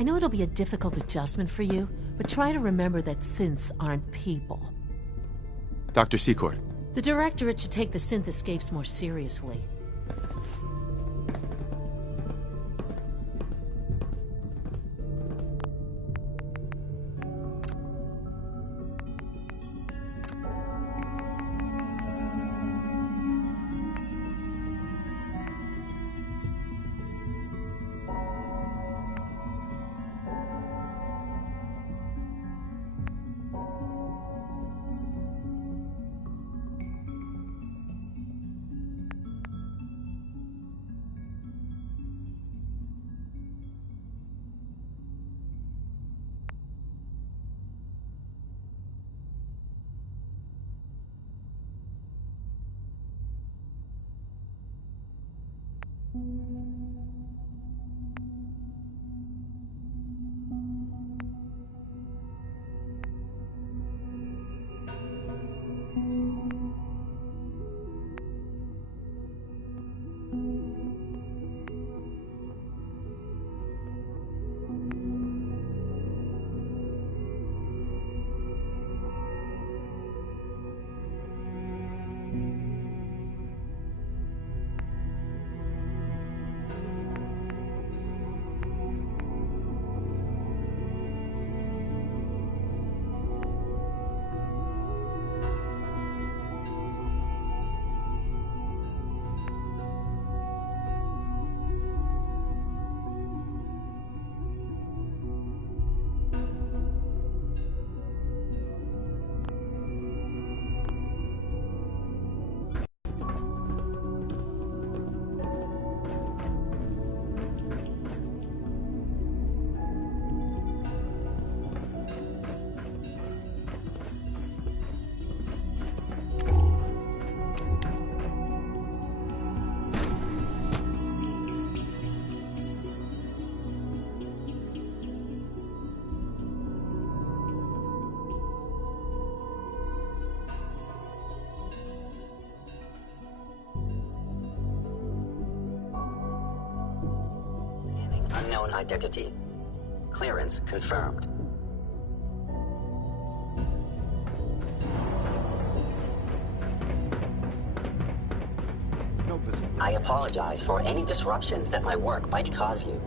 I know it'll be a difficult adjustment for you, but try to remember that synths aren't people. Dr. Secord. The Directorate should take the synth escapes more seriously. Unknown identity. Clearance confirmed. I apologize for any disruptions that my work might cause you.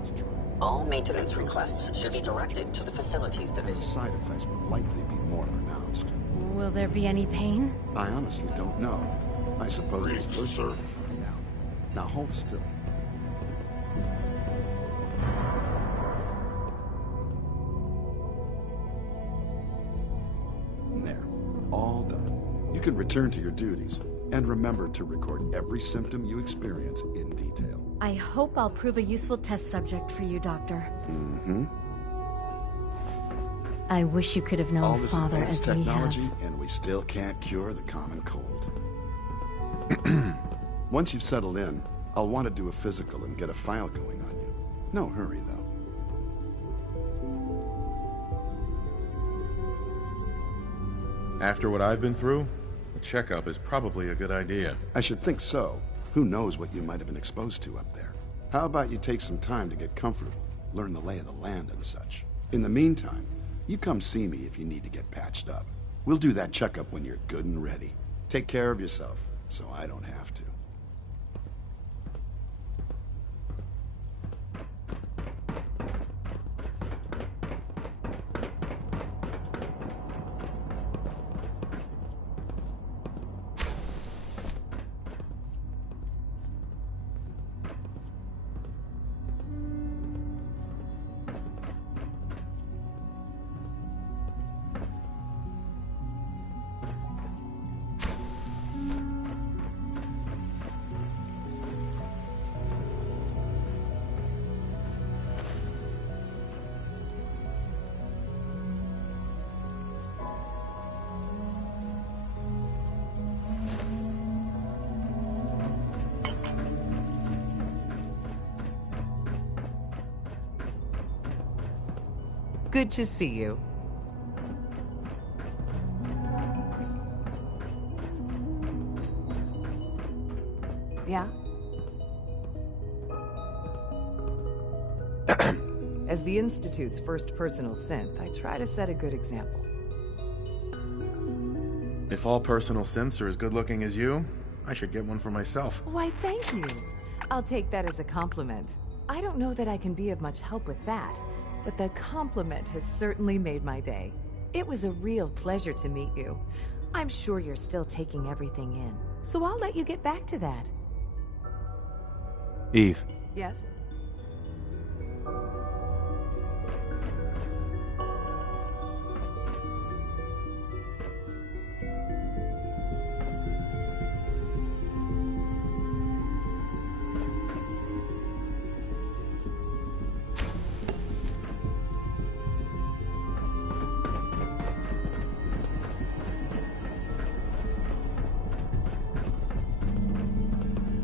All maintenance requests should be directed to the Facilities Division. Side effects will likely be more pronounced. Will there be any pain? I honestly don't know. I suppose it's good to find out. Now hold still. There. All done. You can return to your duties. And remember to record every symptom you experience in detail. I hope I'll prove a useful test subject for you, Doctor. Mm-hmm. I wish you could have known All this Father advanced as we technology, have. and we still can't cure the common cold. Once you've settled in, I'll want to do a physical and get a file going on you. No hurry, though. After what I've been through, a checkup is probably a good idea. I should think so. Who knows what you might have been exposed to up there? How about you take some time to get comfortable, learn the lay of the land and such. In the meantime, you come see me if you need to get patched up. We'll do that checkup when you're good and ready. Take care of yourself, so I don't have to. Good to see you. Yeah? As the Institute's first personal synth, I try to set a good example. If all personal synths are as good-looking as you, I should get one for myself. Why, thank you. I'll take that as a compliment. I don't know that I can be of much help with that, but the compliment has certainly made my day. It was a real pleasure to meet you. I'm sure you're still taking everything in, so I'll let you get back to that. Eve, Yes?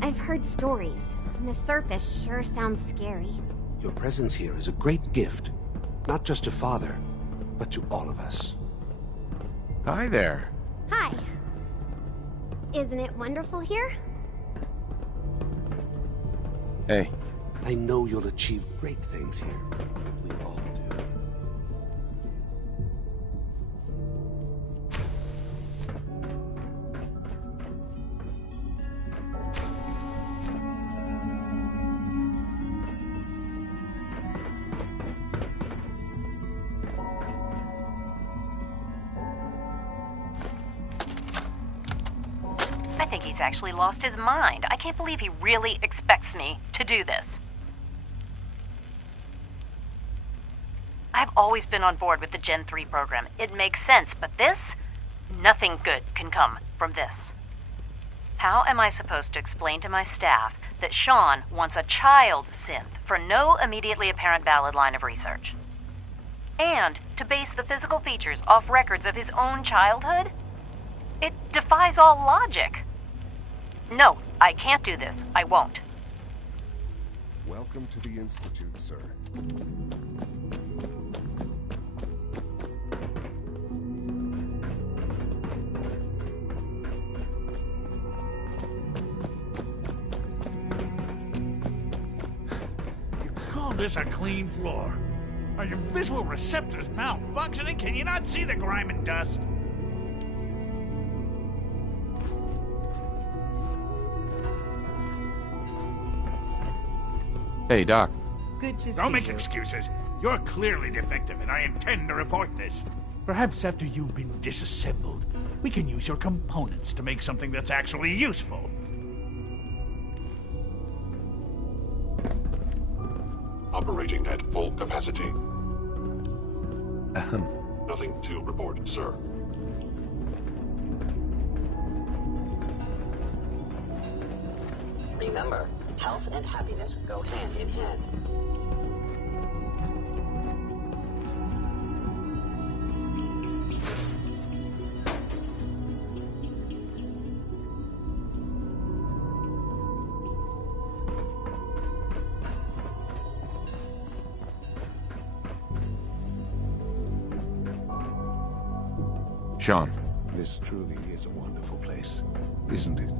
I've heard stories, and the surface sure sounds scary. Your presence here is a great gift, not just to Father, but to all of us. hi there. Hi. Isn't it wonderful here? Hey, I know you'll achieve great things here. We all do. I think he's actually lost his mind. I can't believe he really expects me to do this. I've always been on board with the Gen 3 program. It makes sense, but this? Nothing good can come from this. How am I supposed to explain to my staff that Sean wants a child synth for no immediately apparent valid line of research? And to base the physical features off records of his own childhood? It defies all logic. No, I can't do this. I won't. Welcome to the Institute, sir. You call this a clean floor? Are your visual receptors malfunctioning? Can you not see the grime and dust? hey, Doc. Good to see you. Don't make excuses. You're clearly defective, and I intend to report this. Perhaps after you've been disassembled, we can use your components to make something that's actually useful. Operating at full capacity. Nothing to report, sir. Remember, health and happiness go hand in hand. Sean. This truly is a wonderful place, isn't it?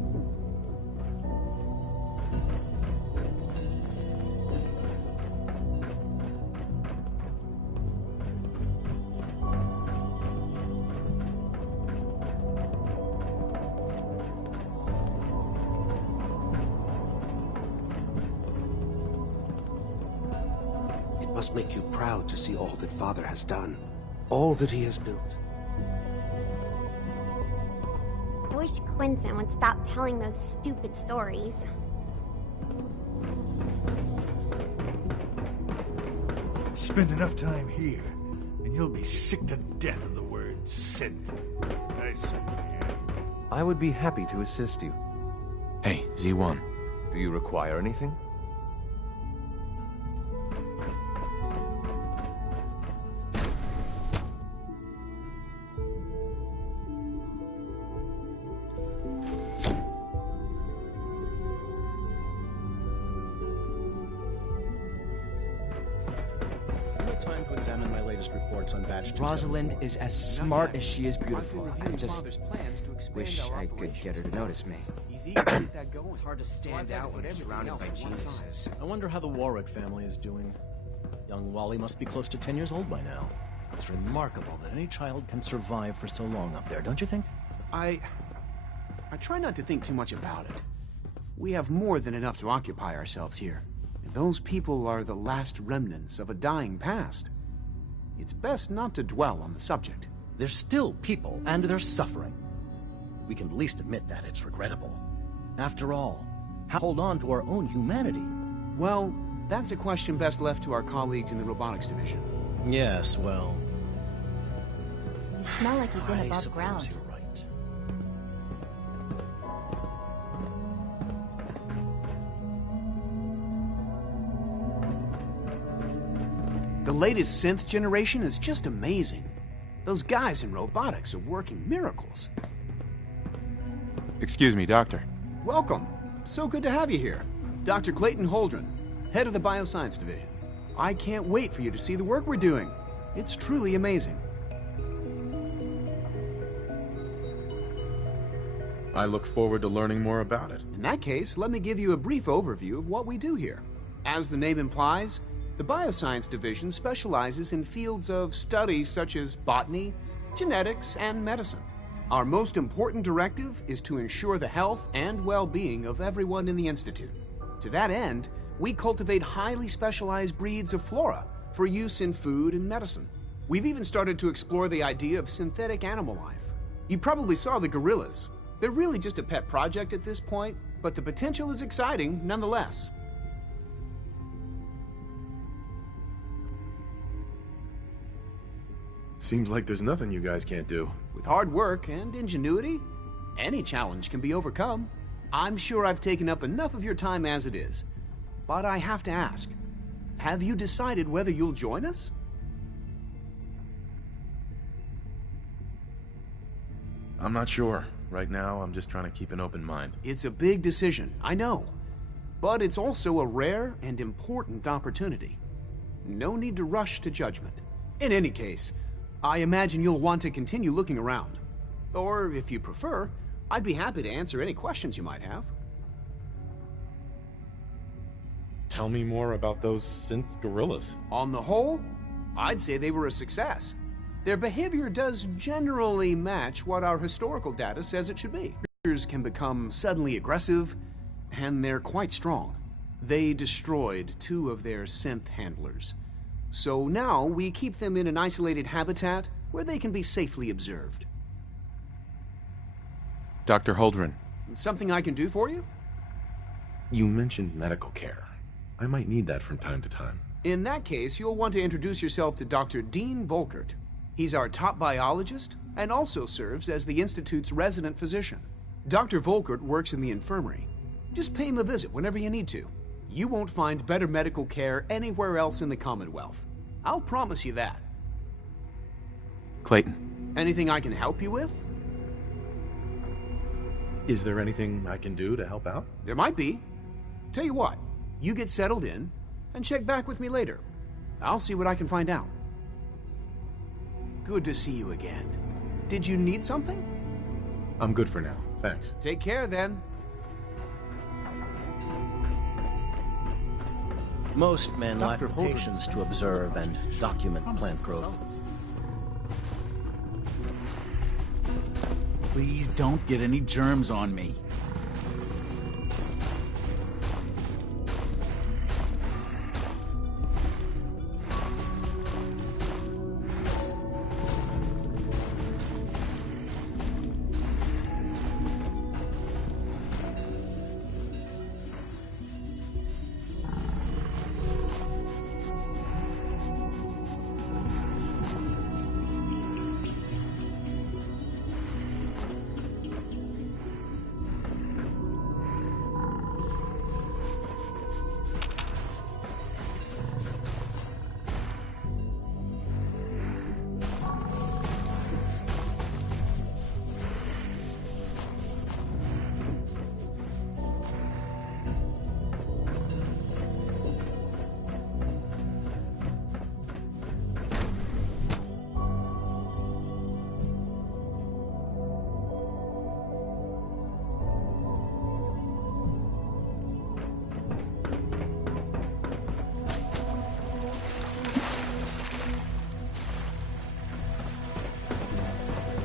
It must make you proud to see all that Father has done, all that he has built. I wish Quentin would stop telling those stupid stories. Spend enough time here, and you'll be sick to death of the word synth. I certainly am. I would be happy to assist you. Hey, Z1. Do you require anything? Rosalind is as smart as she is beautiful. I just wish I could get her to notice me. It's hard to stand out when you're surrounded by geniuses. I wonder how the Warwick family is doing. Young Wally must be close to 10 years old by now. It's remarkable that any child can survive for so long up there, don't you think? I try not to think too much about it. We have more than enough to occupy ourselves here. And those people are the last remnants of a dying past. It's best not to dwell on the subject. They're still people, and they're suffering. We can at least admit that it's regrettable. After all, how hold on to our own humanity? Well, that's a question best left to our colleagues in the robotics division. Yes, well... You smell like you've been I above suppose ground. you're right. The latest synth generation is just amazing. Those guys in robotics are working miracles. Excuse me, Doctor. Welcome. So good to have you here. Dr. Clayton Holdren, head of the Bioscience Division. I can't wait for you to see the work we're doing. It's truly amazing. I look forward to learning more about it. In that case, let me give you a brief overview of what we do here. As the name implies, the Bioscience Division specializes in fields of study such as botany, genetics, and medicine. Our most important directive is to ensure the health and well-being of everyone in the Institute. To that end, we cultivate highly specialized breeds of flora for use in food and medicine. We've even started to explore the idea of synthetic animal life. You probably saw the gorillas. They're really just a pet project at this point, but the potential is exciting nonetheless. Seems like there's nothing you guys can't do. With hard work and ingenuity, any challenge can be overcome. I'm sure I've taken up enough of your time as it is, but I have to ask, have you decided whether you'll join us? I'm not sure. Right now, I'm just trying to keep an open mind. It's a big decision, I know, but it's also a rare and important opportunity. No need to rush to judgment. In any case, I imagine you'll want to continue looking around. Or, if you prefer, I'd be happy to answer any questions you might have. Tell me more about those synth gorillas. On the whole, I'd say they were a success. Their behavior does generally match what our historical data says it should be. Creatures can become suddenly aggressive, and they're quite strong. They destroyed 2 of their synth handlers. So now we keep them in an isolated habitat where they can be safely observed. Dr. Holdren. Something I can do for you? You mentioned medical care. I might need that from time to time. In that case, you'll want to introduce yourself to Dr. Dean Volkert. He's our top biologist and also serves as the Institute's resident physician. Dr. Volkert works in the infirmary. Just pay him a visit whenever you need to. You won't find better medical care anywhere else in the Commonwealth. I'll promise you that. Clayton. Anything I can help you with? Is there anything I can do to help out? There might be. Tell you what, you get settled in and check back with me later. I'll see what I can find out. Good to see you again. Did you need something? I'm good for now, thanks. Take care then. Most men lack the patience to observe and document plant growth. Please don't get any germs on me.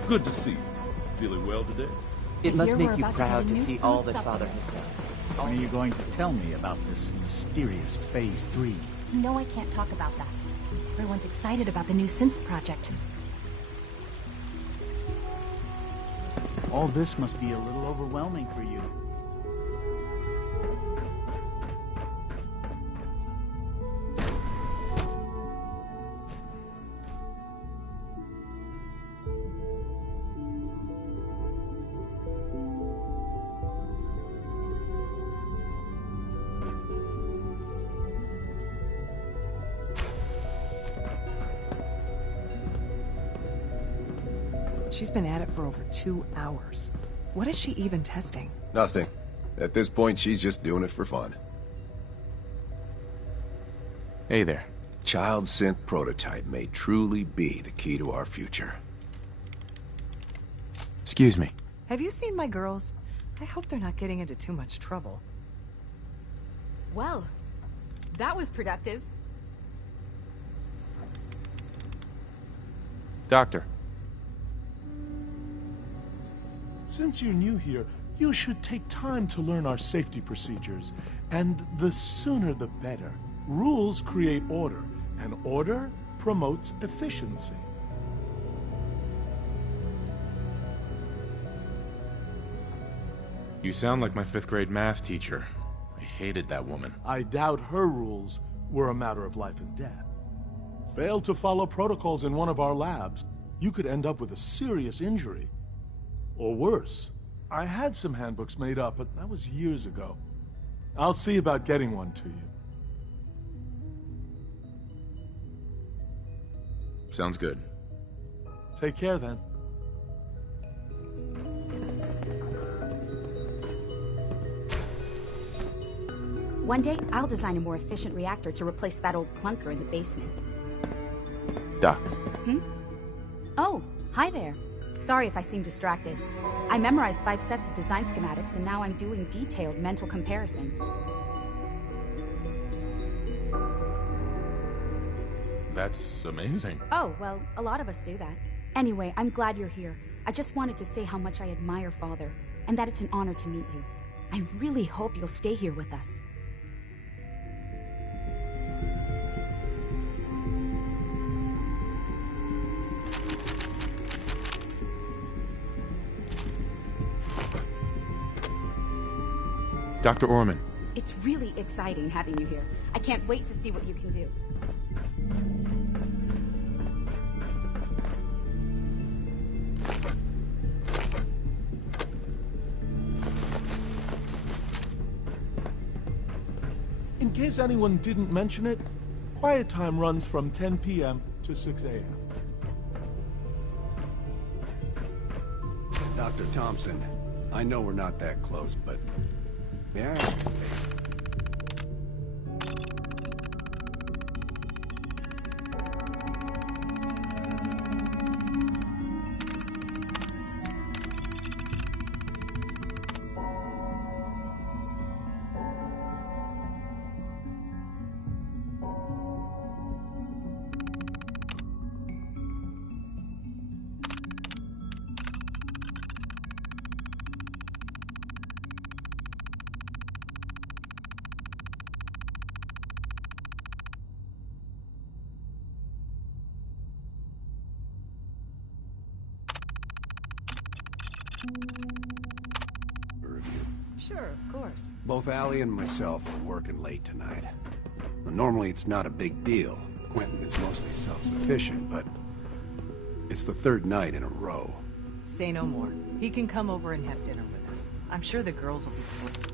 Good to see you. Feeling well today? It must make you proud to see all that Father has done. When are you going to tell me about this mysterious Phase 3? No, I can't talk about that. Everyone's excited about the new synth project. All this must be a little overwhelming for you. She's been at it for over 2 hours. What is she even testing? Nothing. At this point, she's just doing it for fun. Hey there. Child synth prototype may truly be the key to our future. Excuse me. Have you seen my girls? I hope they're not getting into too much trouble. Well, that was productive. Doctor. Since you're new here, you should take time to learn our safety procedures. And the sooner the better. Rules create order, and order promotes efficiency. You sound like my 5th grade math teacher. I hated that woman. I doubt her rules were a matter of life and death. Fail to follow protocols in one of our labs, you could end up with a serious injury. Or worse. I had some handbooks made up, but that was years ago. I'll see about getting one to you. Sounds good. Take care, then. One day, I'll design a more efficient reactor to replace that old clunker in the basement. Doc. Oh, hi there. Sorry if I seem distracted. I memorized 5 sets of design schematics, and now I'm doing detailed mental comparisons. That's amazing. Oh, well, a lot of us do that. Anyway, I'm glad you're here. I just wanted to say how much I admire Father, and that it's an honor to meet you. I really hope you'll stay here with us. Dr. Orman. It's really exciting having you here. I can't wait to see what you can do. In case anyone didn't mention it, quiet time runs from 10 p.m. to 6 a.m. Dr. Thompson, I know we're not that close, but... yeah. Sure, of course. Both Allie and myself are working late tonight. Well, normally it's not a big deal. Quentin is mostly self-sufficient, but it's the 3rd night in a row. Say no more. He can come over and have dinner with us. I'm sure the girls will be thrilled.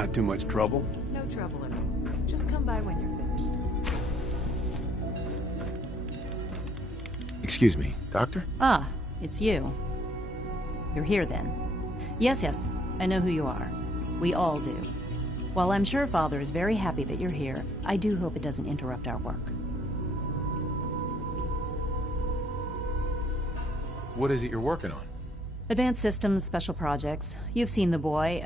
Not too much trouble? No trouble at all. Just come by when you're finished. Excuse me, Doctor? Ah, it's you. You're here then. Yes, I know who you are. We all do. While I'm sure Father is very happy that you're here, I do hope it doesn't interrupt our work. What is it you're working on? Advanced Systems, Special Projects. You've seen the boy,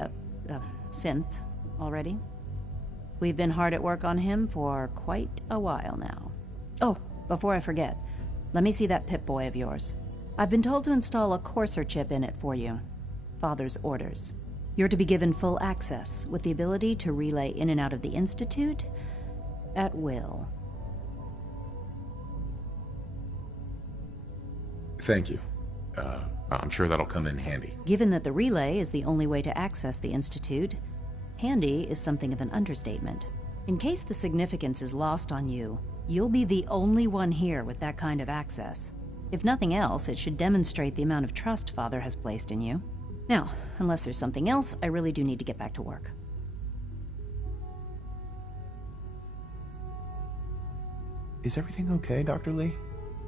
Synth, already. We've been hard at work on him for quite a while now. Oh, before I forget, let me see that Pip-Boy of yours. I've been told to install a Courser chip in it for you. Father's orders. You're to be given full access, with the ability to relay in and out of the Institute at will. Thank you. I'm sure that'll come in handy. Given that the relay is the only way to access the Institute, handy is something of an understatement. In case the significance is lost on you, you'll be the only one here with that kind of access. If nothing else, it should demonstrate the amount of trust Father has placed in you. Now, unless there's something else, I really do need to get back to work. Is everything okay, Dr. Lee?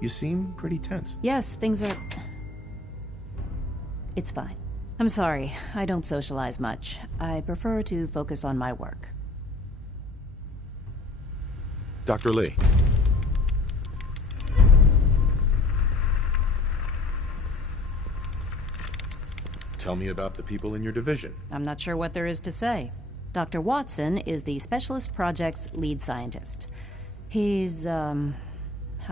You seem pretty tense. Yes, things are... It's fine. I'm sorry, I don't socialize much. I prefer to focus on my work. Dr. Lee. Tell me about the people in your division. I'm not sure what there is to say. Dr. Watson is the Specialist Project's lead scientist. He's, how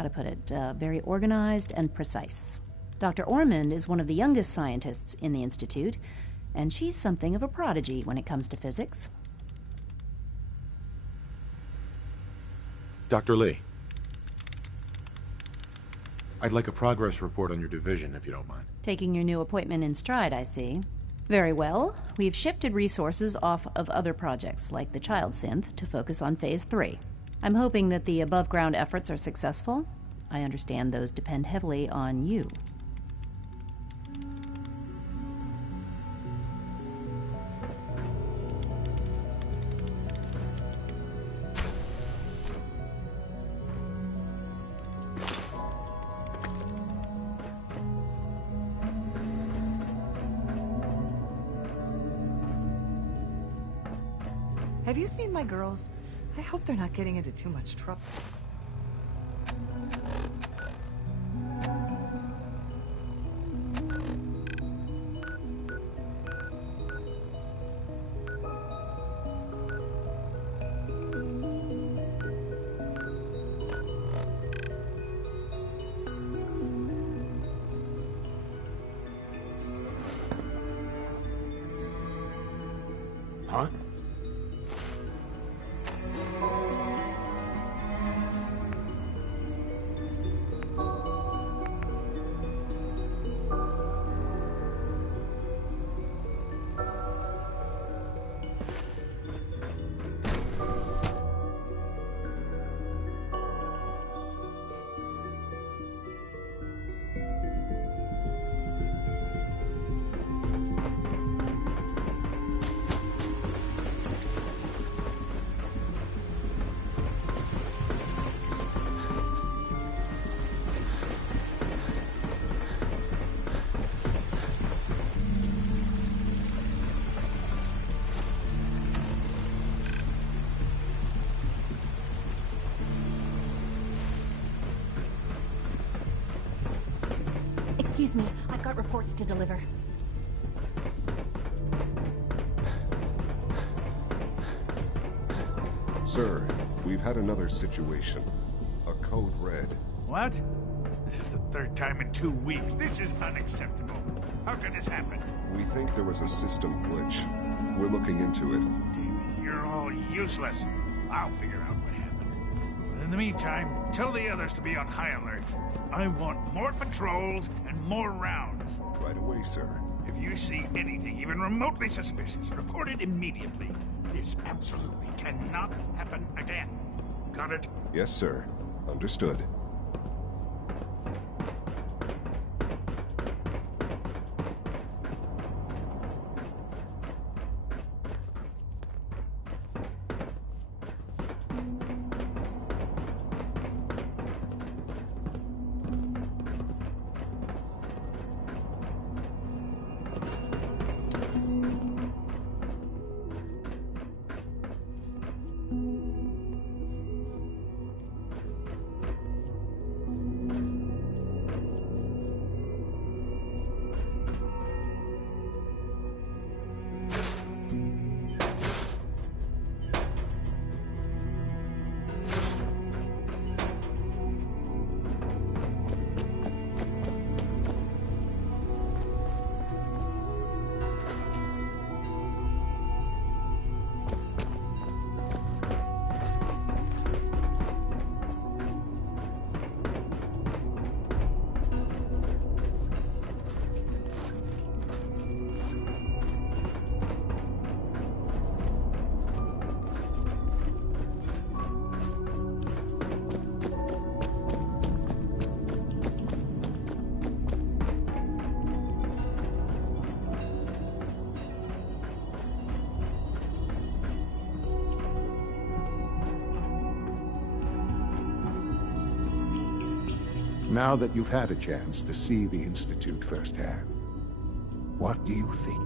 to put it, very organized and precise. Dr. Ormond is one of the youngest scientists in the Institute, and she's something of a prodigy when it comes to physics. Dr. Lee. I'd like a progress report on your division, if you don't mind. Taking your new appointment in stride, I see. Very well. We've shifted resources off of other projects, like the Child Synth, to focus on Phase 3. I'm hoping that the above-ground efforts are successful. I understand those depend heavily on you. Have you seen my girls? I hope they're not getting into too much trouble. Huh? Excuse me, I've got reports to deliver. Sir, we've had another situation. A code red. What? This is the third time in 2 weeks. This is unacceptable. How could this happen? We think there was a system glitch. We're looking into it. Damn it, you're all useless. I'll figure out what happened. But in the meantime, tell the others to be on high alert. I want more patrols and more rounds. Right away, sir. If you see anything even remotely suspicious, report it immediately. This absolutely cannot happen again. Got it? Yes, sir. Understood. Now that you've had a chance to see the Institute firsthand, what do you think?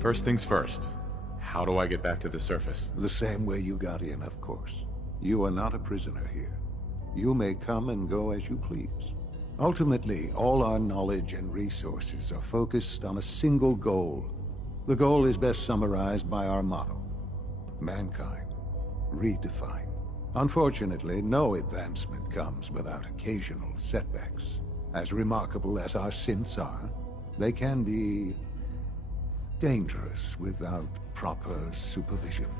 First things first. How do I get back to the surface? The same way you got in, of course. You are not a prisoner here. You may come and go as you please. Ultimately, all our knowledge and resources are focused on a single goal. The goal is best summarized by our motto: mankind, redefined. Unfortunately, no advancement comes without occasional setbacks. As remarkable as our synths are, they can be dangerous without proper supervision.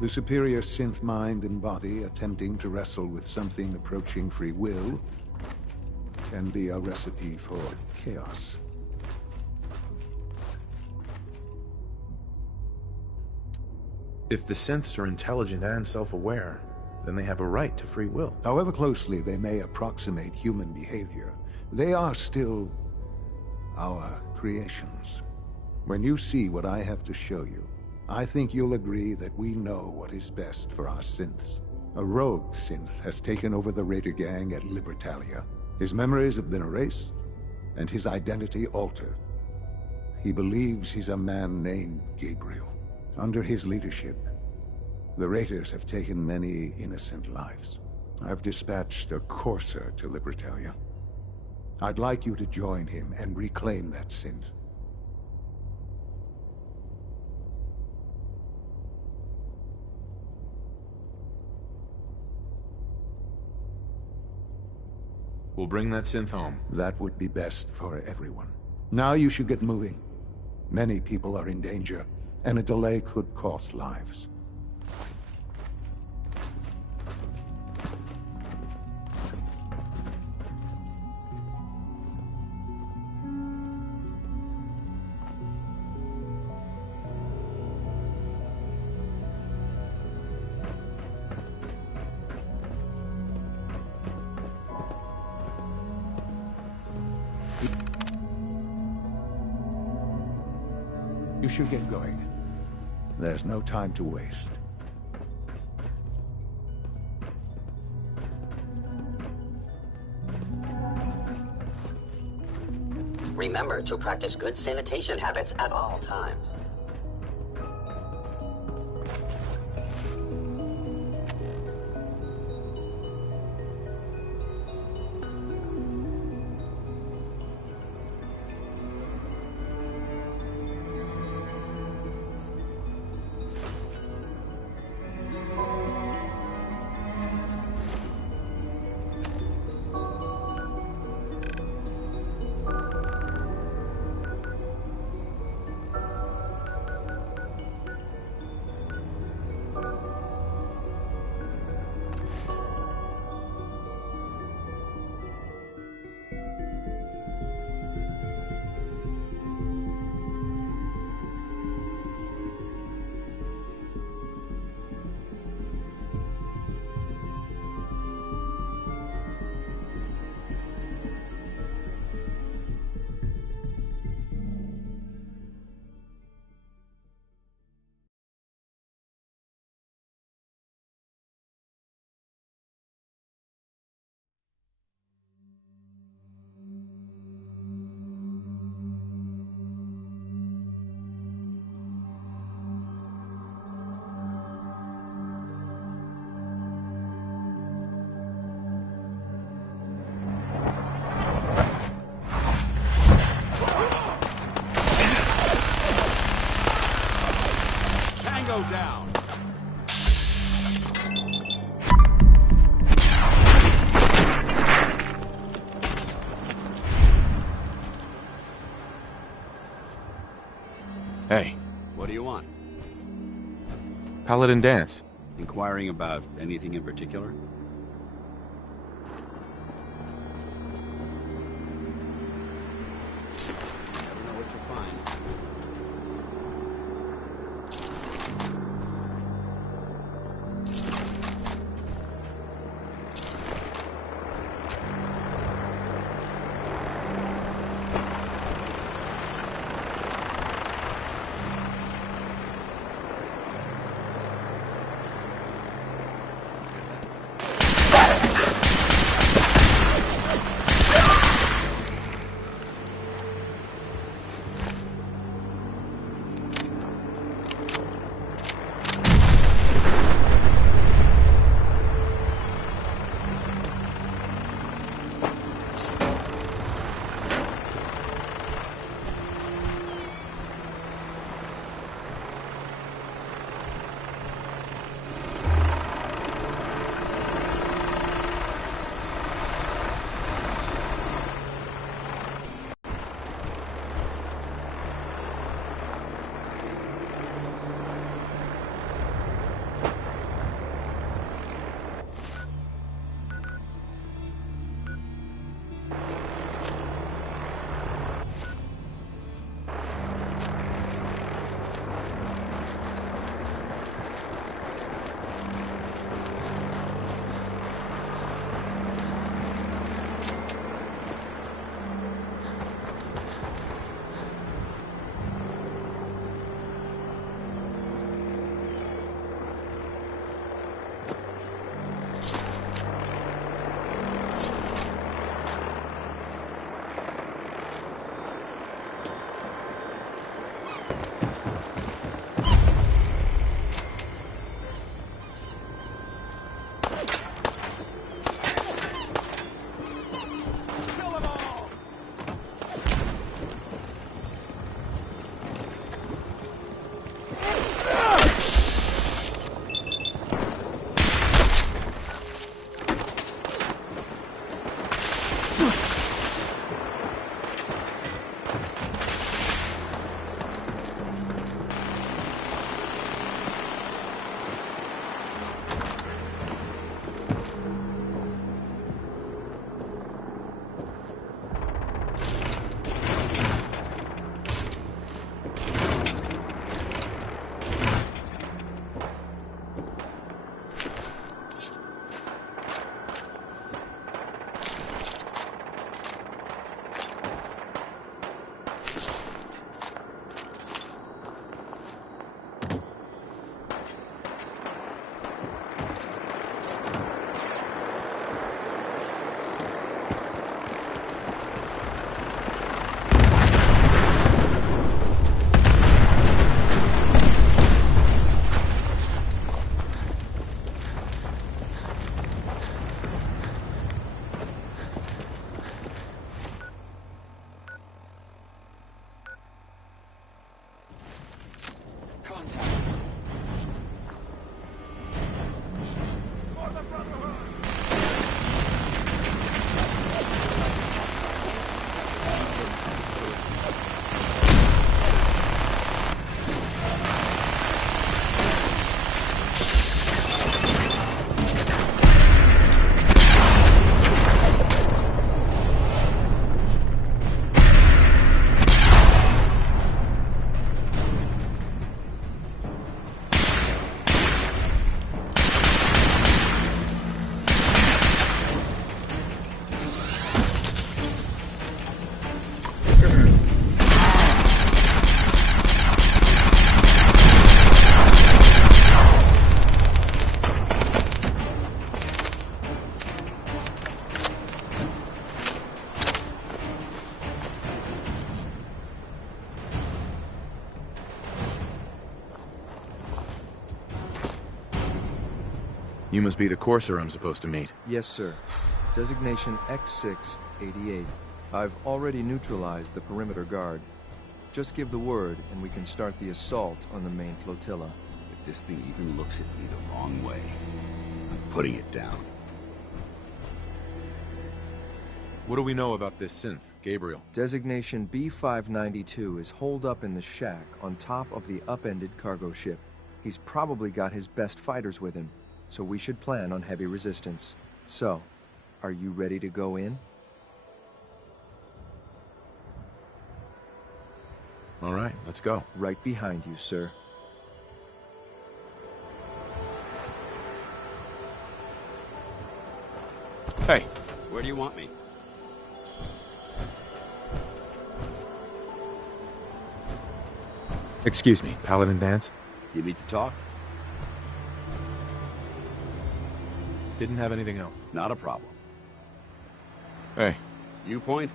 The superior synth mind and body attempting to wrestle with something approaching free will can be a recipe for chaos. If the synths are intelligent and self-aware, then they have a right to free will. However closely they may approximate human behavior, they are still our creations. When you see what I have to show you, I think you'll agree that we know what is best for our synths. A rogue synth has taken over the Raider gang at Libertalia. His memories have been erased, and his identity altered. He believes he's a man named Gabriel. Under his leadership, the Raiders have taken many innocent lives. I've dispatched a courser to Libertalia. I'd like you to join him and reclaim that synth. We'll bring that synth home. That would be best for everyone. Now you should get moving. Many people are in danger, and a delay could cost lives. You should get going. There's no time to waste. Remember to practice good sanitation habits at all times. Tango down. Hey. What do you want? Paladin Danse. Inquiring about anything in particular? Never know what you'll find. Contact. You must be the courser I'm supposed to meet. Yes, sir. Designation X688. I've already neutralized the perimeter guard. Just give the word, and we can start the assault on the main flotilla. If this thing even looks at me the wrong way, I'm putting it down. What do we know about this synth, Gabriel? Designation B592 is holed up in the shack on top of the upended cargo ship. He's probably got his best fighters with him, so we should plan on heavy resistance. So, are you ready to go in? All right, let's go. Right behind you, sir. Hey. Where do you want me? Excuse me, Paladin Vance? You need to talk? Didn't have anything else. Not a problem. Hey. You point?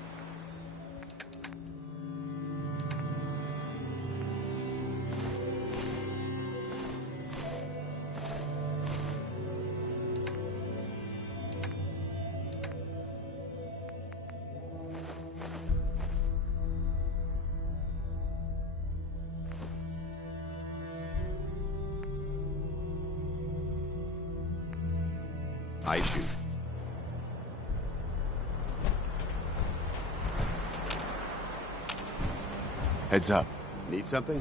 I shoot. Heads up. Need something?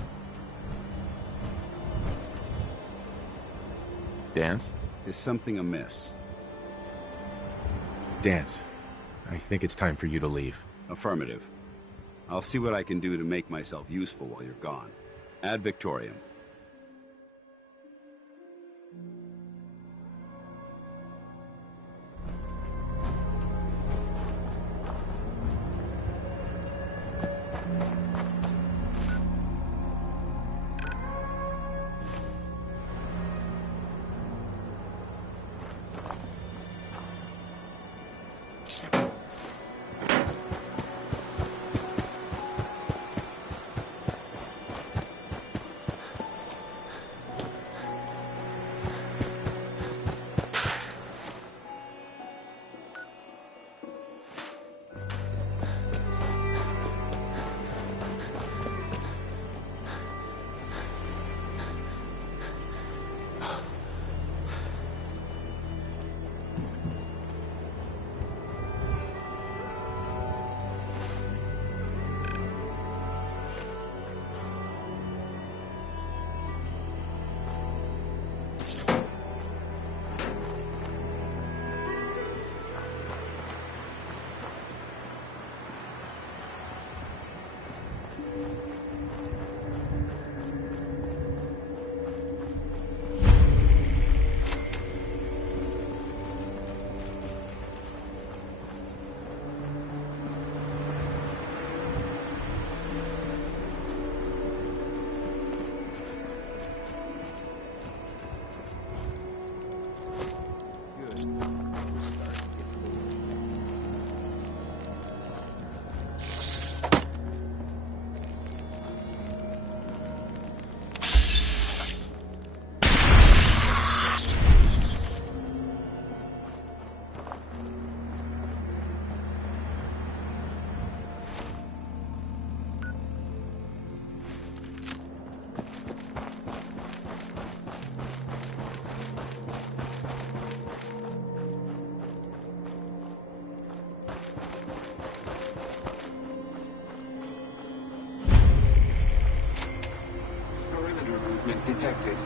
Dance? Is something amiss? Dance. I think it's time for you to leave. Affirmative. I'll see what I can do to make myself useful while you're gone. Ad Victoriam. detected.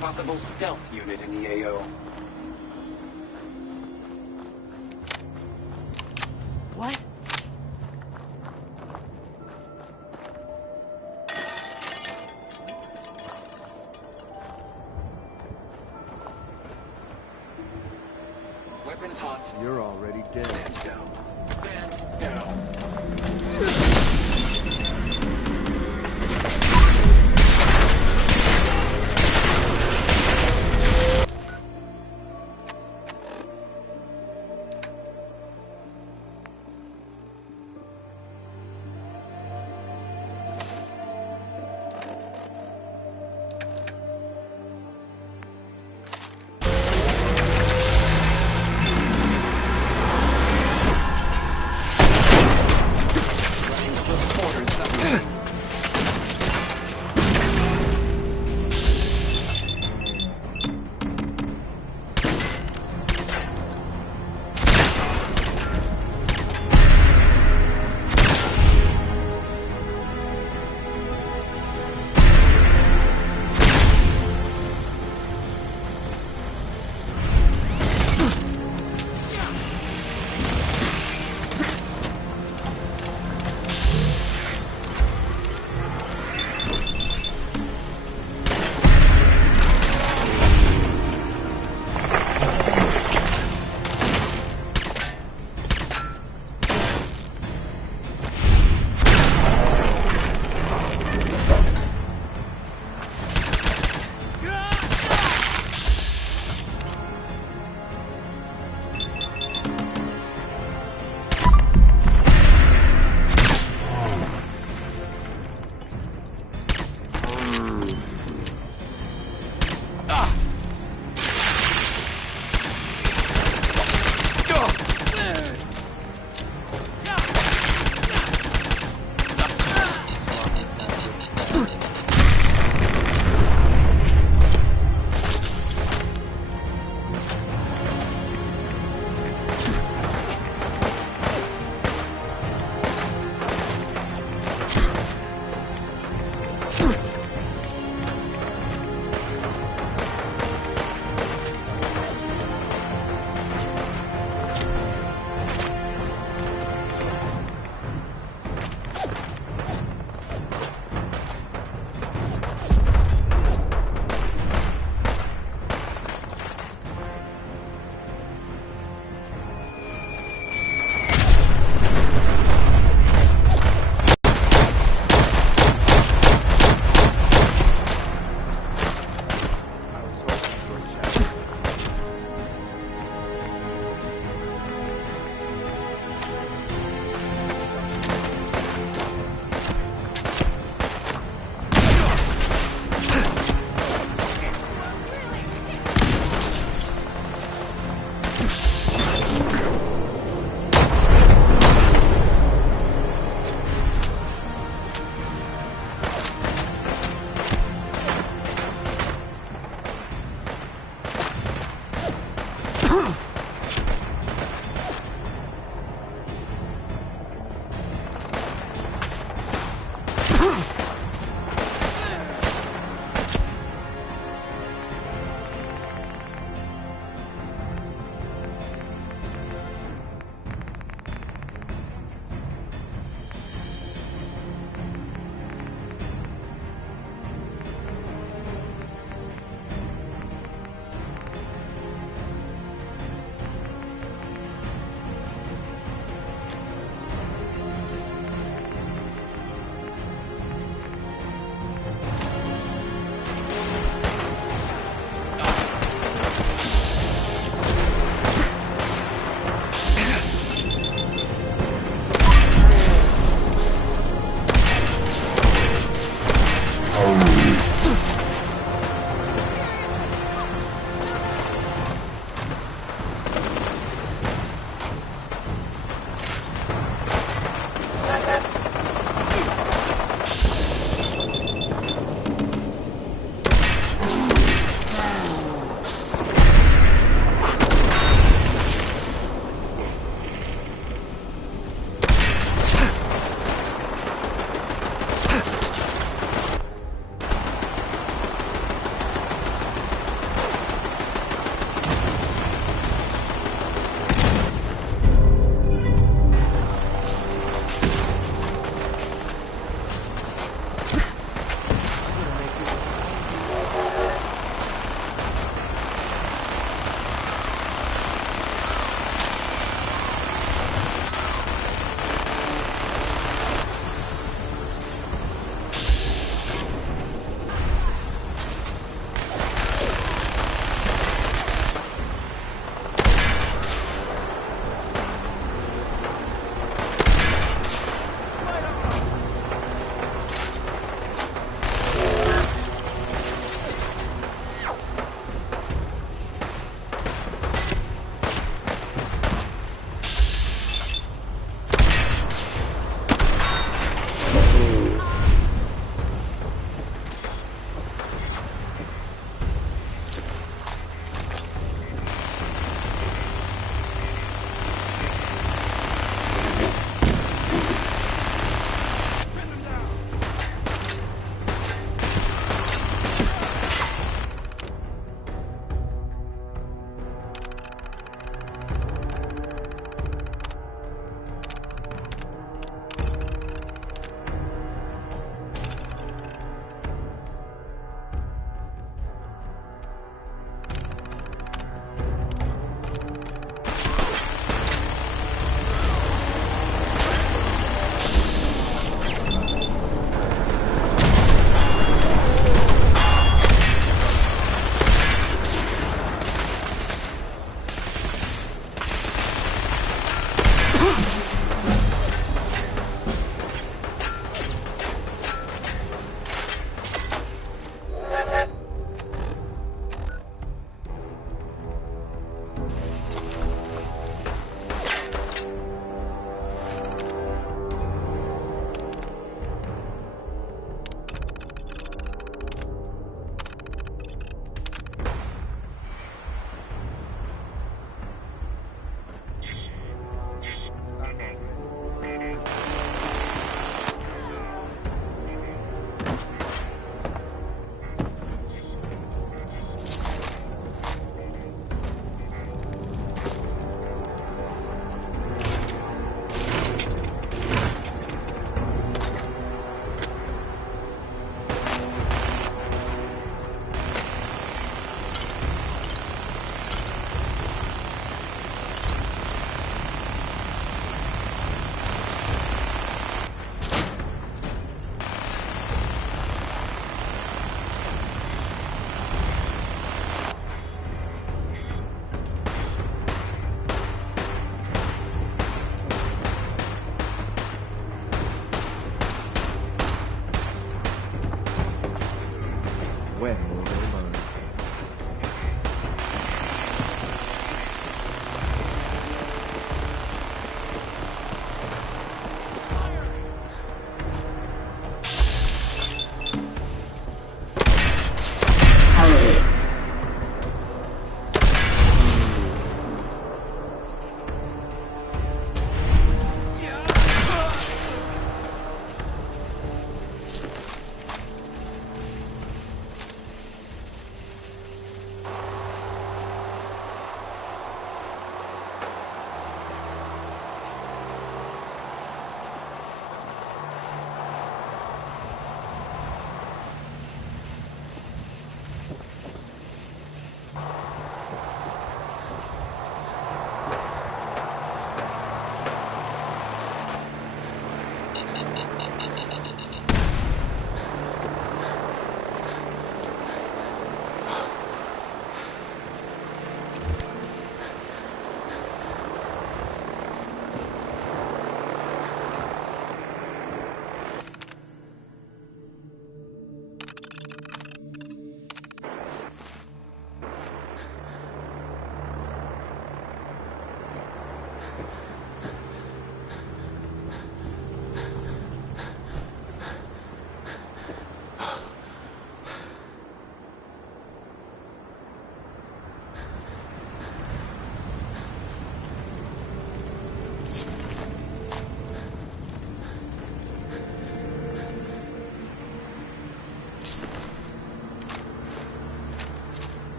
Possible stealth unit in the AO. What? Weapons hot. You're already dead. Stand down. Stand down.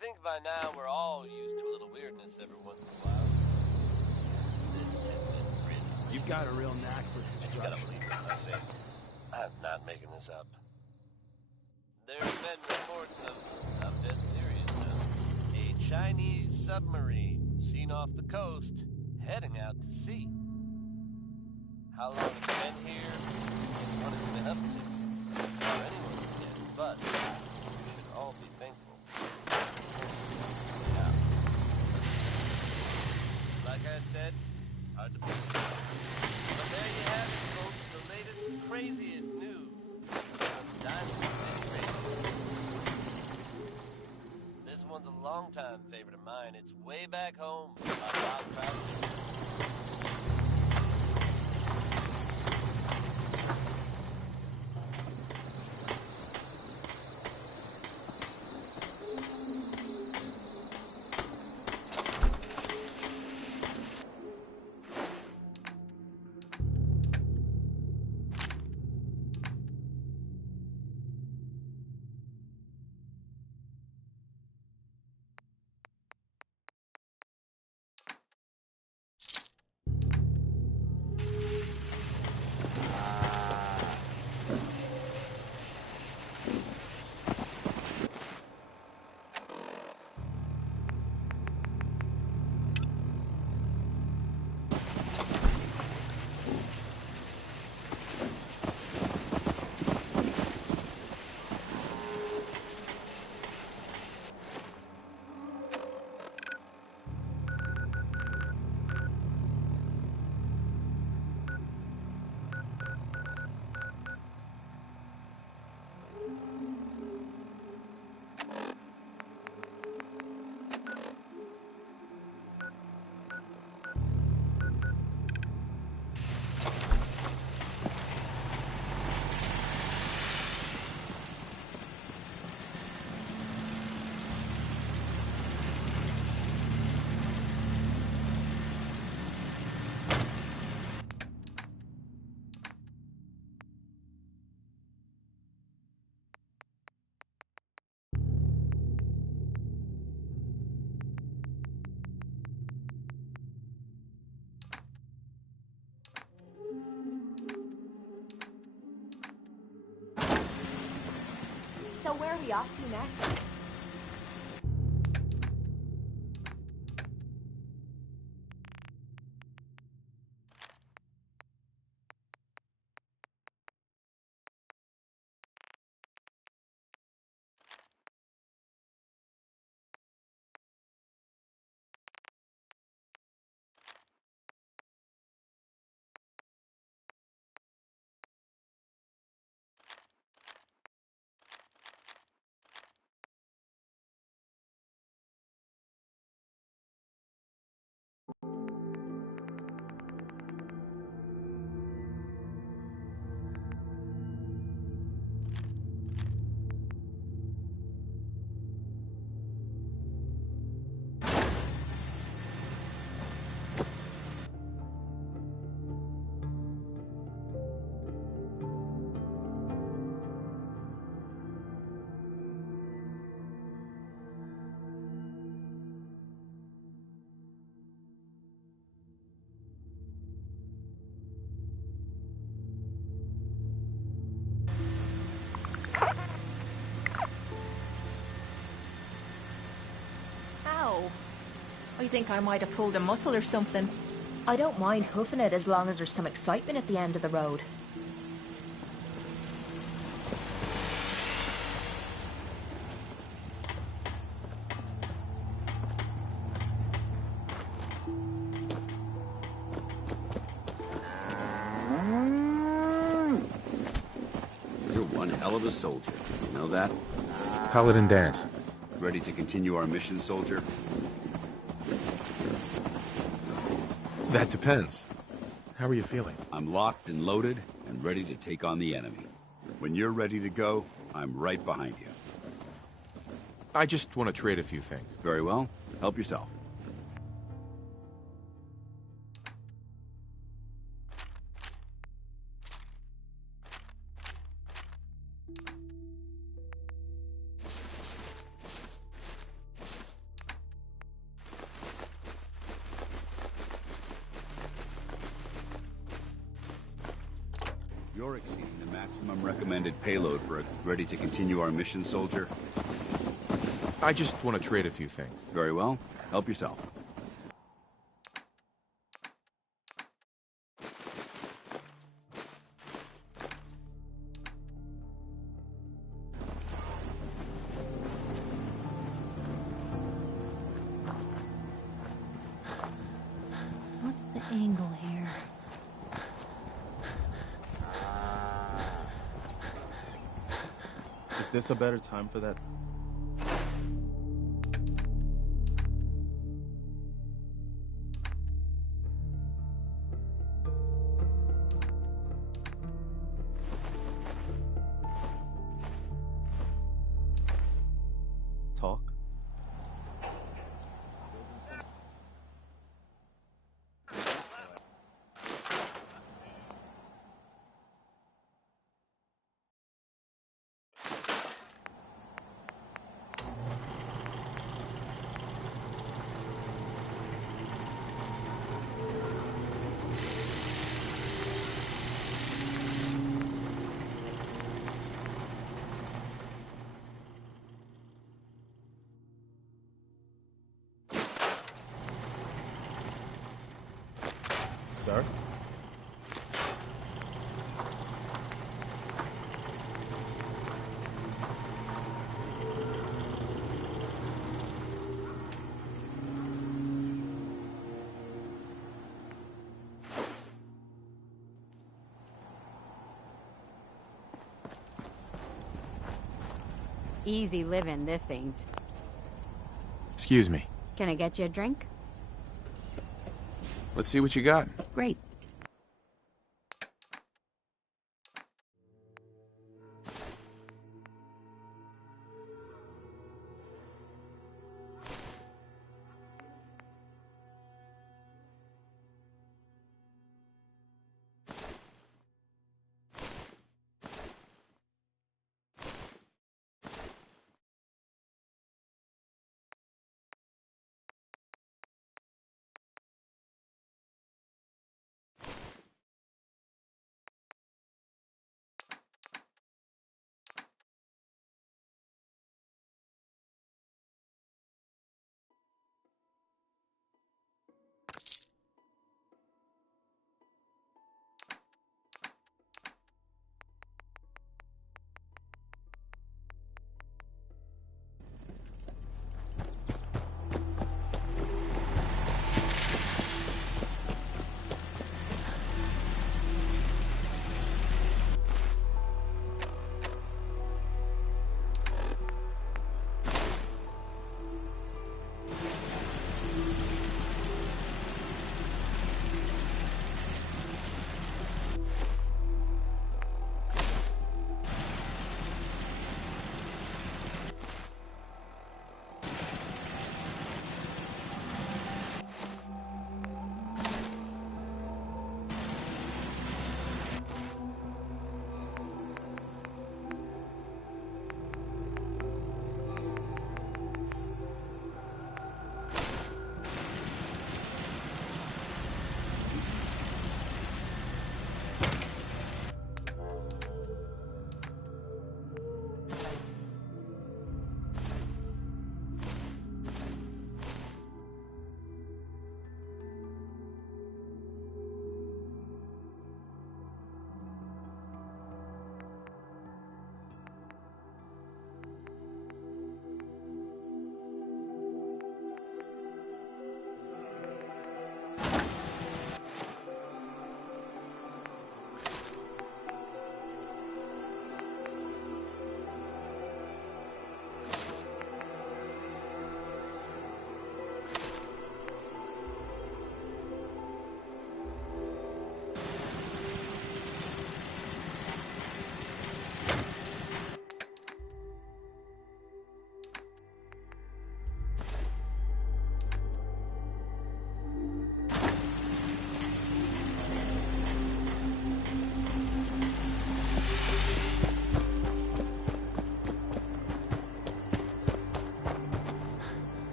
think by now we're all used to a little weirdness every once in a while. You've got a real knack for And you gotta construction. believe me when I say it. I'm not making this up. There's been reports of, I'm dead serious now, a Chinese submarine seen off the coast, heading out to sea. How long it's been here, and what it's been up to, or anyone's guess, but we should all be thankful. Yeah. Like I said, hard to believe. But there you have it, folks, the latest and craziest news from Diamond City Radio. This one's a long-time favorite of mine. It's Way Back Home by Bob Crouch. So where are we off to next? I think I might have pulled a muscle or something. I don't mind hoofing it as long as there's some excitement at the end of the road. You're one hell of a soldier. You know that? Paladin Danse. Ready to continue our mission, soldier? That depends. How are you feeling? I'm locked and loaded and ready to take on the enemy. When you're ready to go, I'm right behind you. I just want to trade a few things. Very well. Help yourself. You're exceeding the maximum recommended payload for a ready to continue our mission, soldier. I just want to trade a few things. Very well. Help yourself. What's the angle here? Is this a better time for that? Talk? Sir? Easy living, this ain't. Excuse me. Can I get you a drink? Let's see what you got. Great.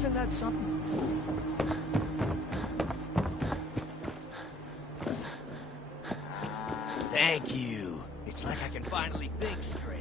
Isn't that something? Thank you. It's like I can finally think straight.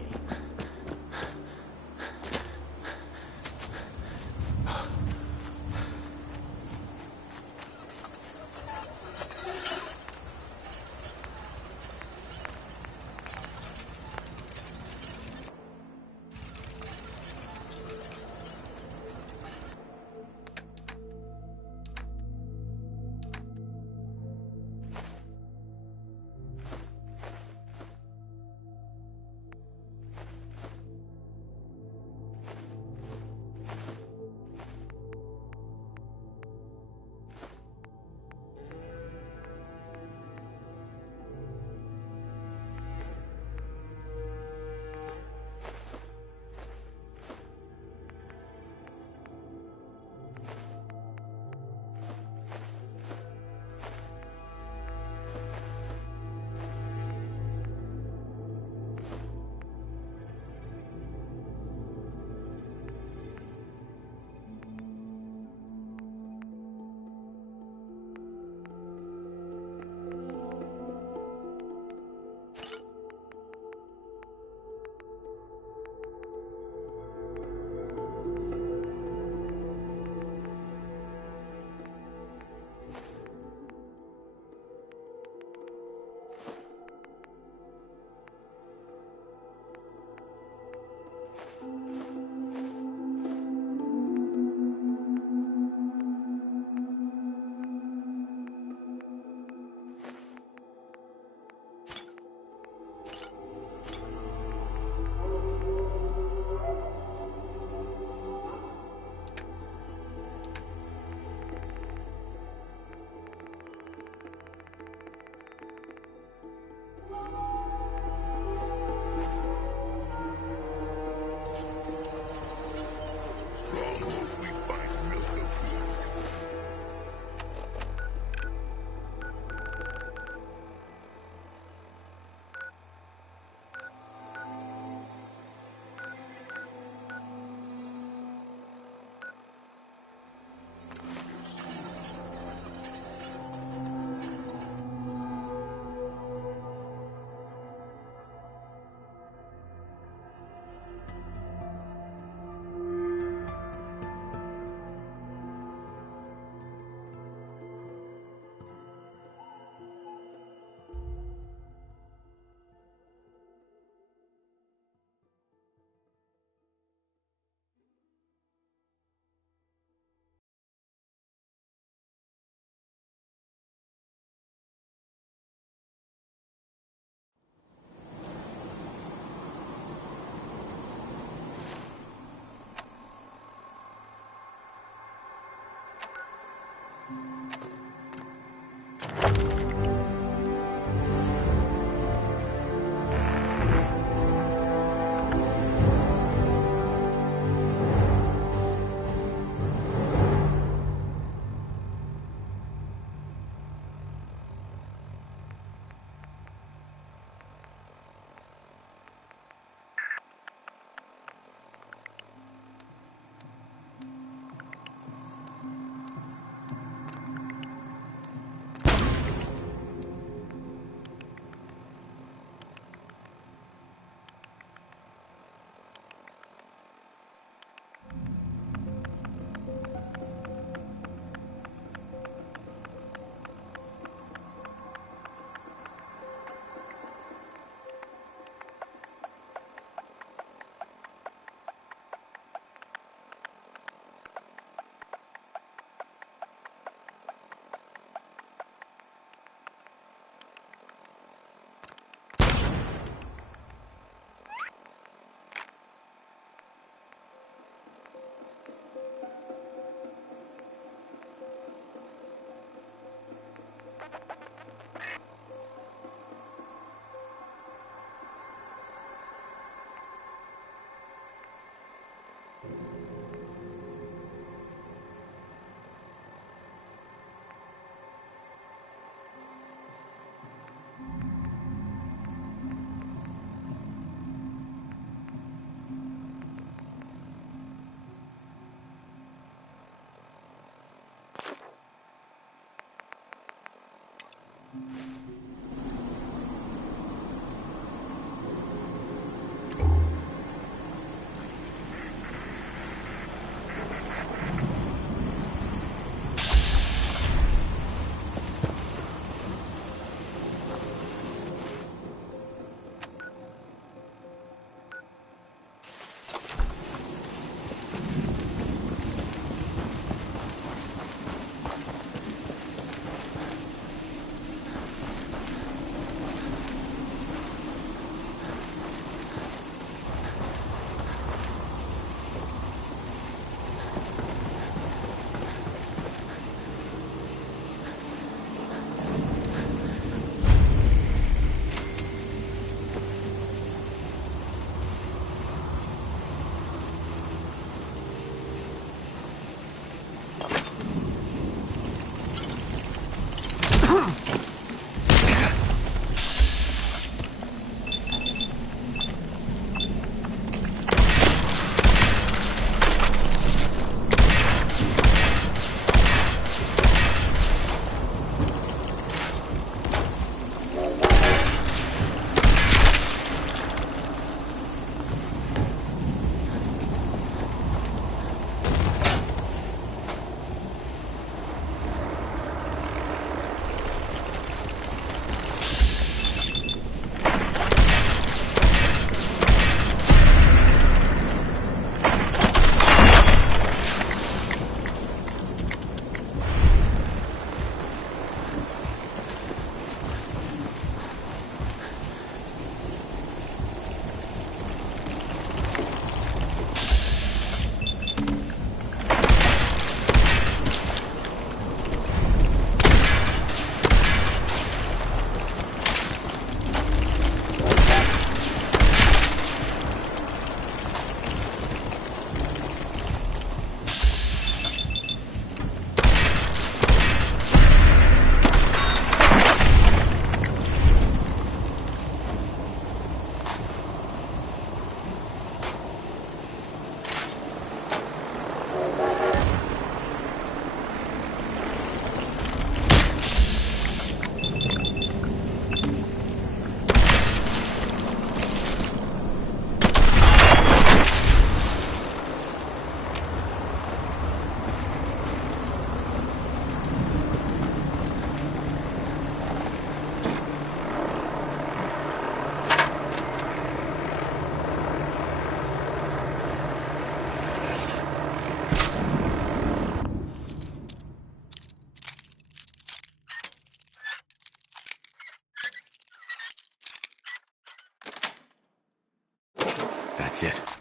That's it.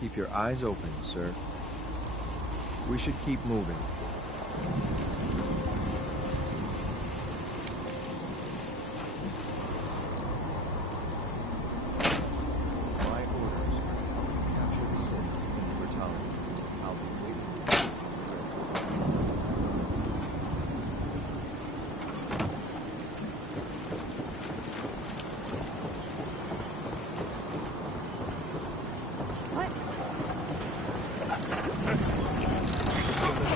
Keep your eyes open, sir. We should keep moving. My orders are to help you capture the city in brutality. I'll be waiting.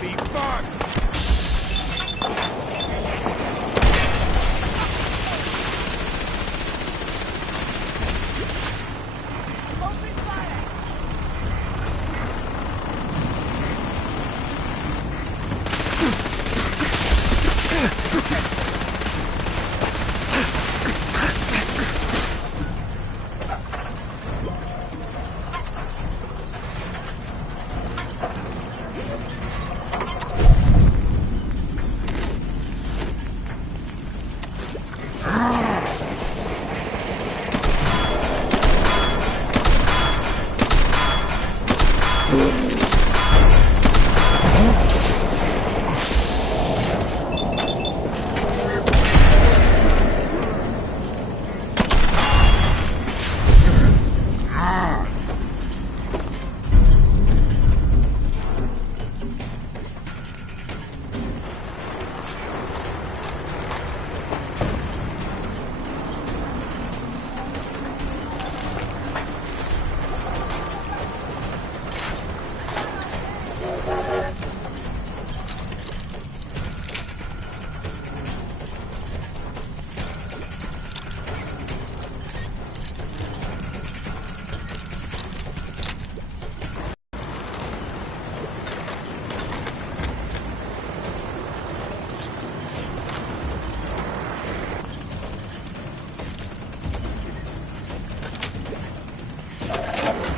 Be fun!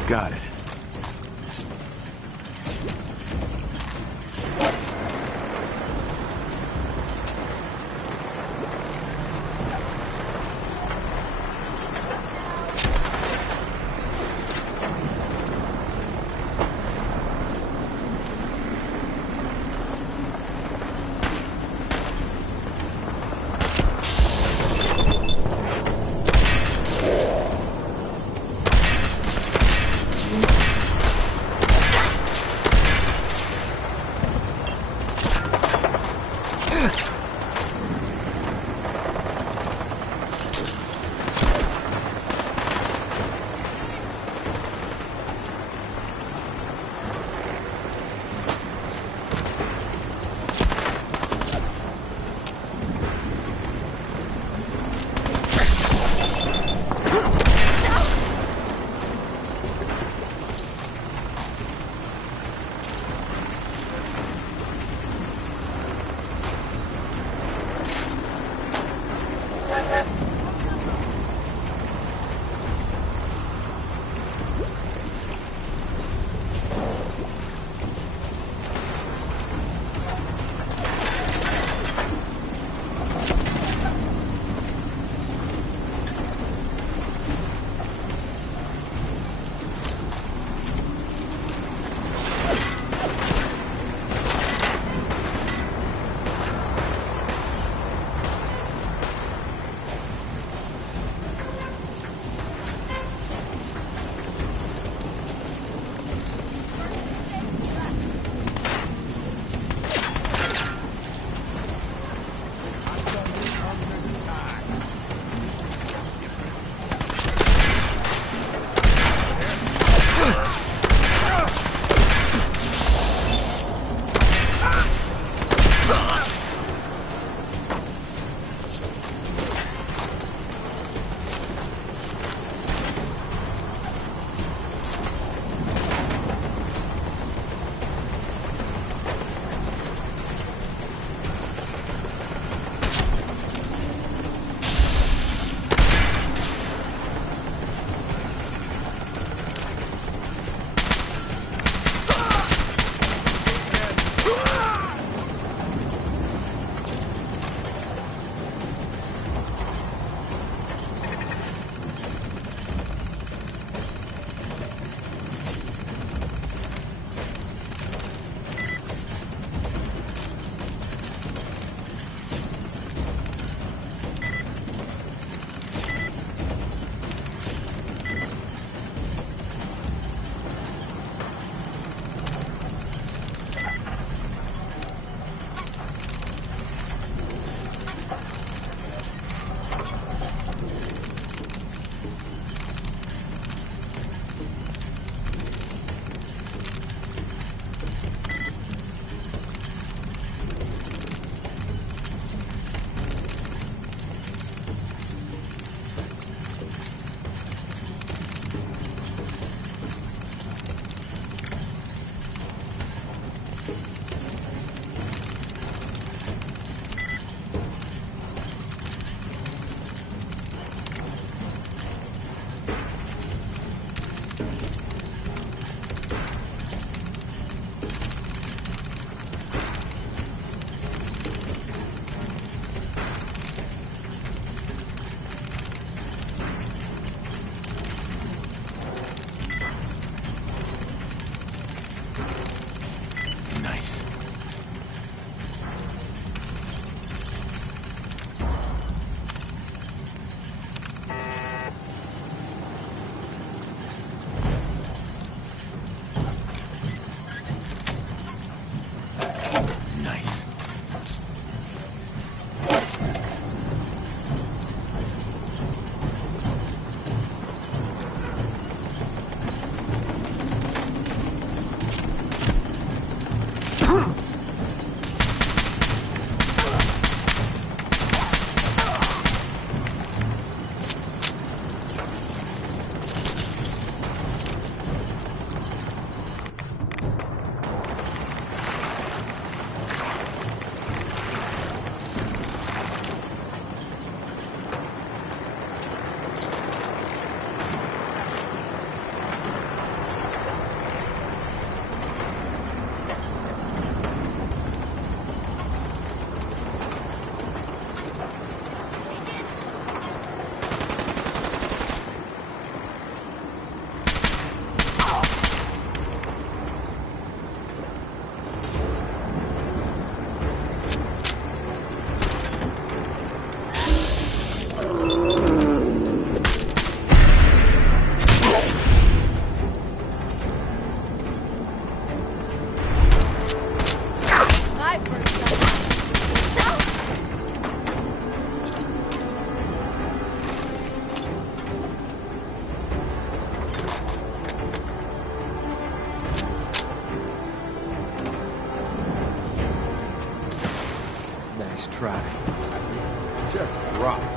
Got it.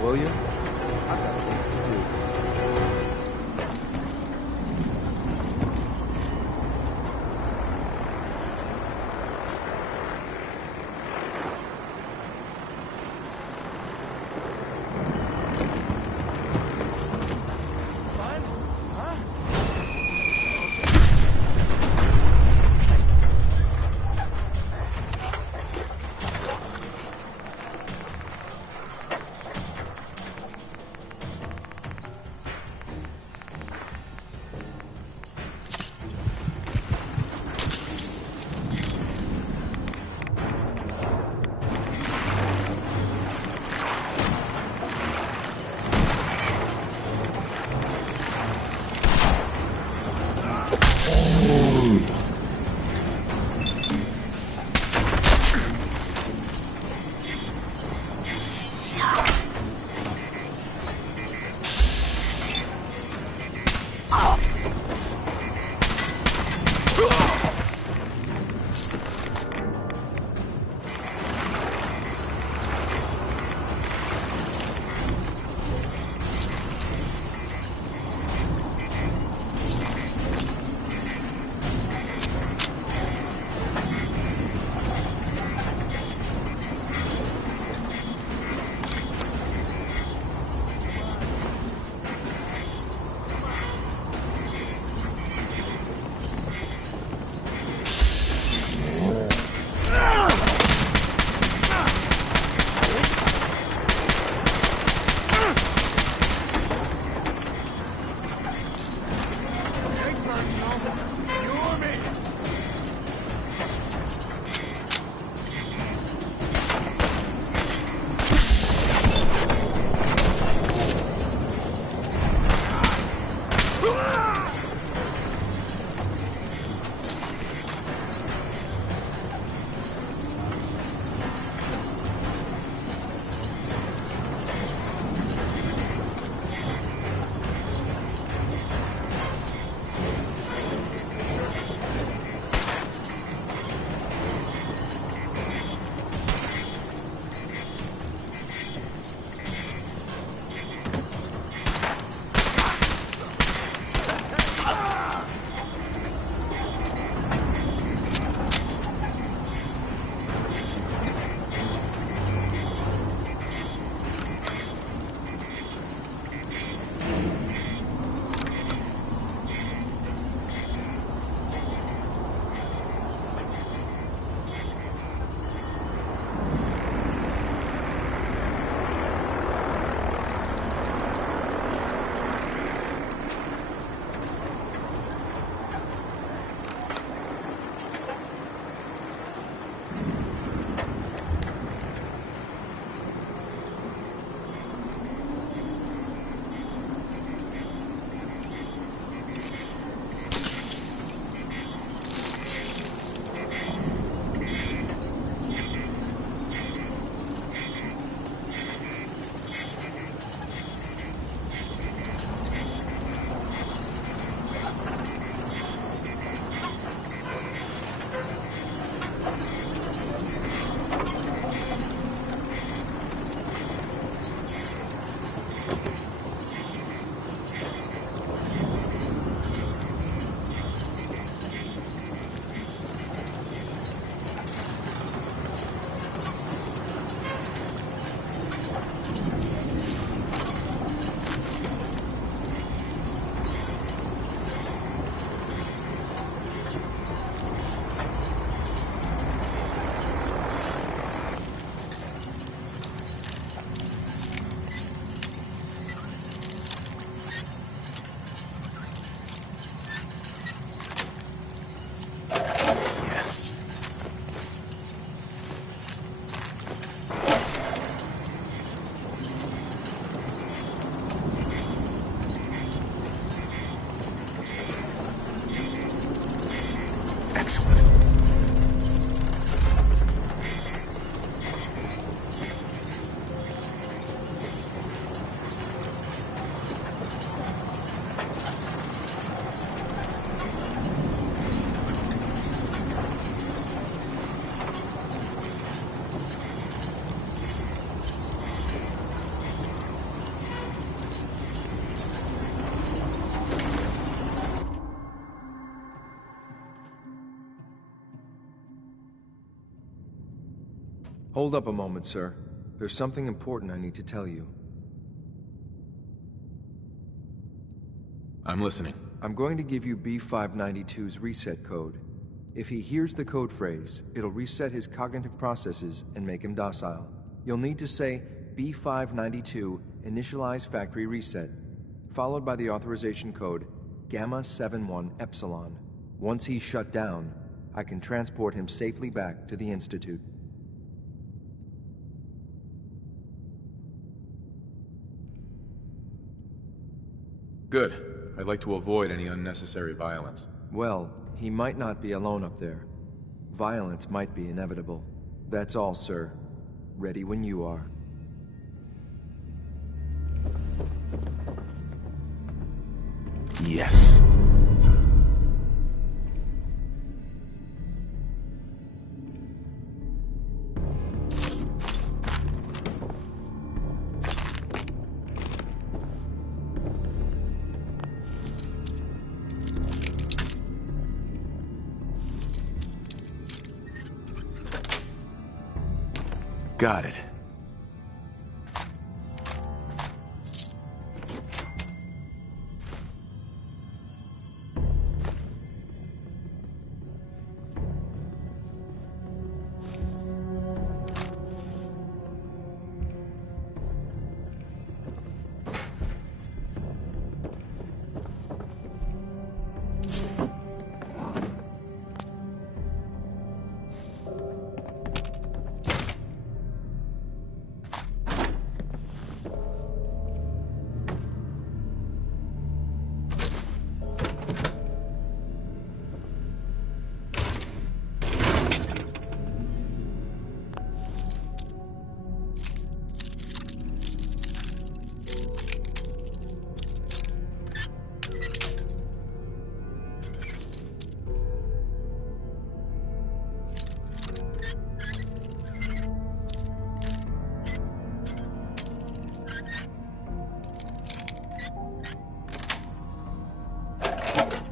will you? I've got things to do. Hold up a moment, sir. There's something important I need to tell you. I'm listening. I'm going to give you B592's reset code. If he hears the code phrase, it'll reset his cognitive processes and make him docile. You'll need to say B592 initialize factory reset, followed by the authorization code Gamma 71 Epsilon. Once he's shut down, I can transport him safely back to the Institute. Good. I'd like to avoid any unnecessary violence. Well, he might not be alone up there. Violence might be inevitable. That's all, sir. Ready when you are. Yes. Got it.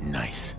Nice.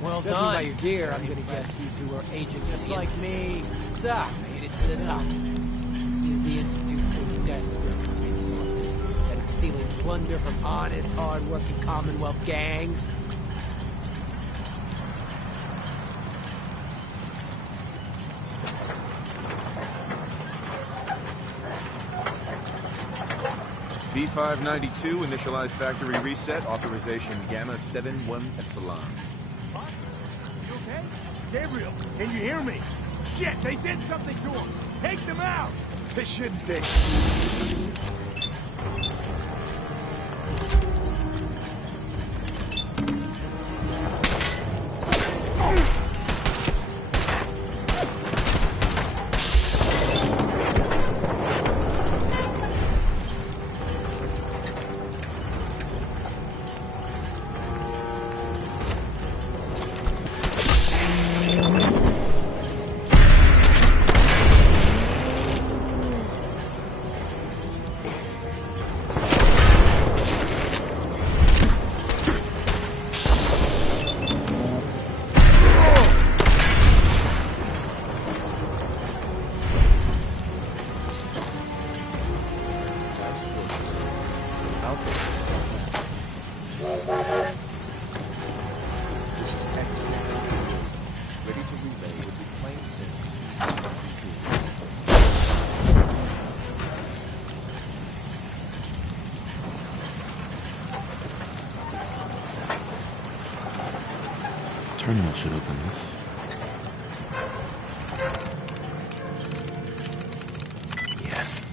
Well done. Judging by your gear, I'm gonna guess you two are agents just like me. So, made it to the top. Is the Institute so desperate for resources that it's stealing plunder from honest, hard-working Commonwealth gangs? B592, initialize factory reset, authorization Gamma 71 Epsilon. You okay? Gabriel, can you hear me? Shit, they did something to him! Take them out! They shouldn't take. This is X6. Ready to relay with the plane sync. Terminal should open this. Yes.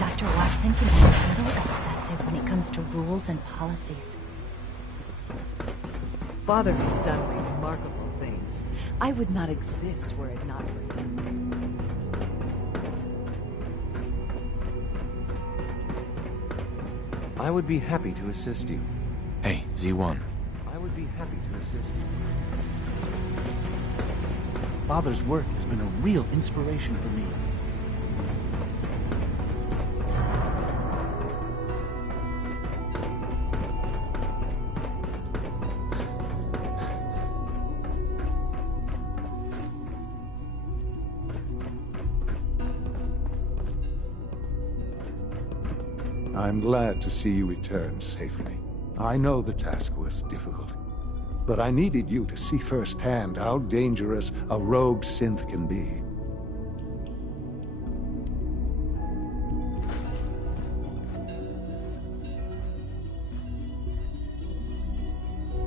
Dr. Watson can be a little obsessive when it comes to rules and policies. Father has done remarkable things. I would not exist were it not for him. I would be happy to assist you. Hey, Z1. I would be happy to assist you. Father's work has been a real inspiration for me. I'm glad to see you return safely. I know the task was difficult, but I needed you to see firsthand how dangerous a rogue synth can be.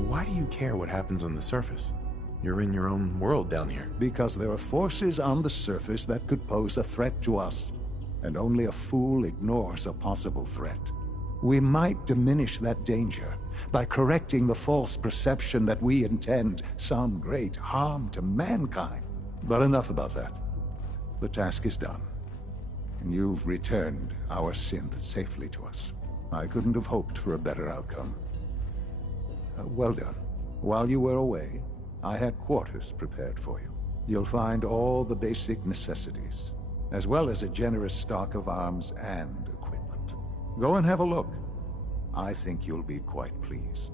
Why do you care what happens on the surface? You're in your own world down here. Because there are forces on the surface that could pose a threat to us, and only a fool ignores a possible threat. We might diminish that danger by correcting the false perception that we intend some great harm to mankind. But enough about that. The task is done, and you've returned our synth safely to us. I couldn't have hoped for a better outcome. Well done. While you were away, I had quarters prepared for you. You'll find all the basic necessities, as well as a generous stock of arms and equipment. Go and have a look. I think you'll be quite pleased.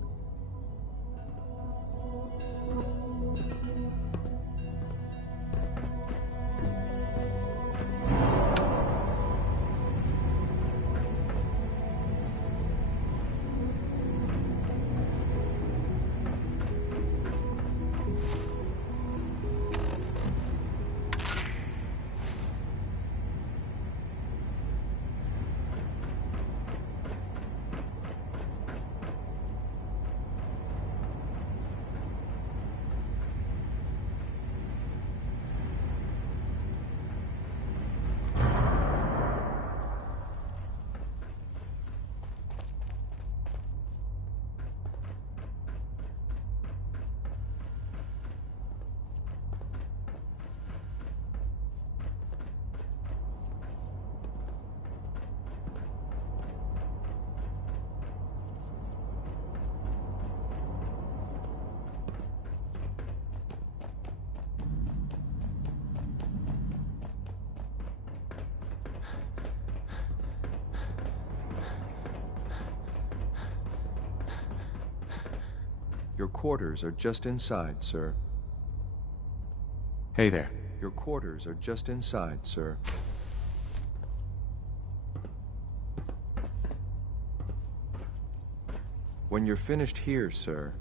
Your quarters are just inside, sir. Hey there. Your quarters are just inside, sir. When you're finished here, sir,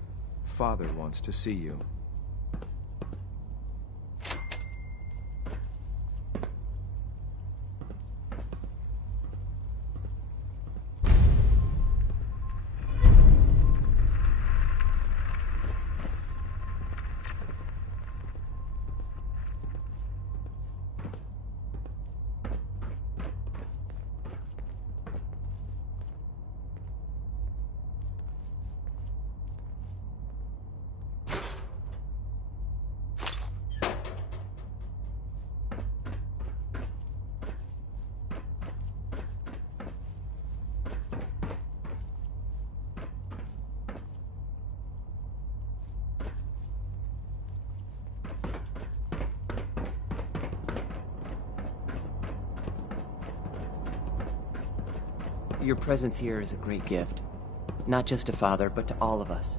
Father wants to see you. Your presence here is a great gift. Not just to Father, but to all of us.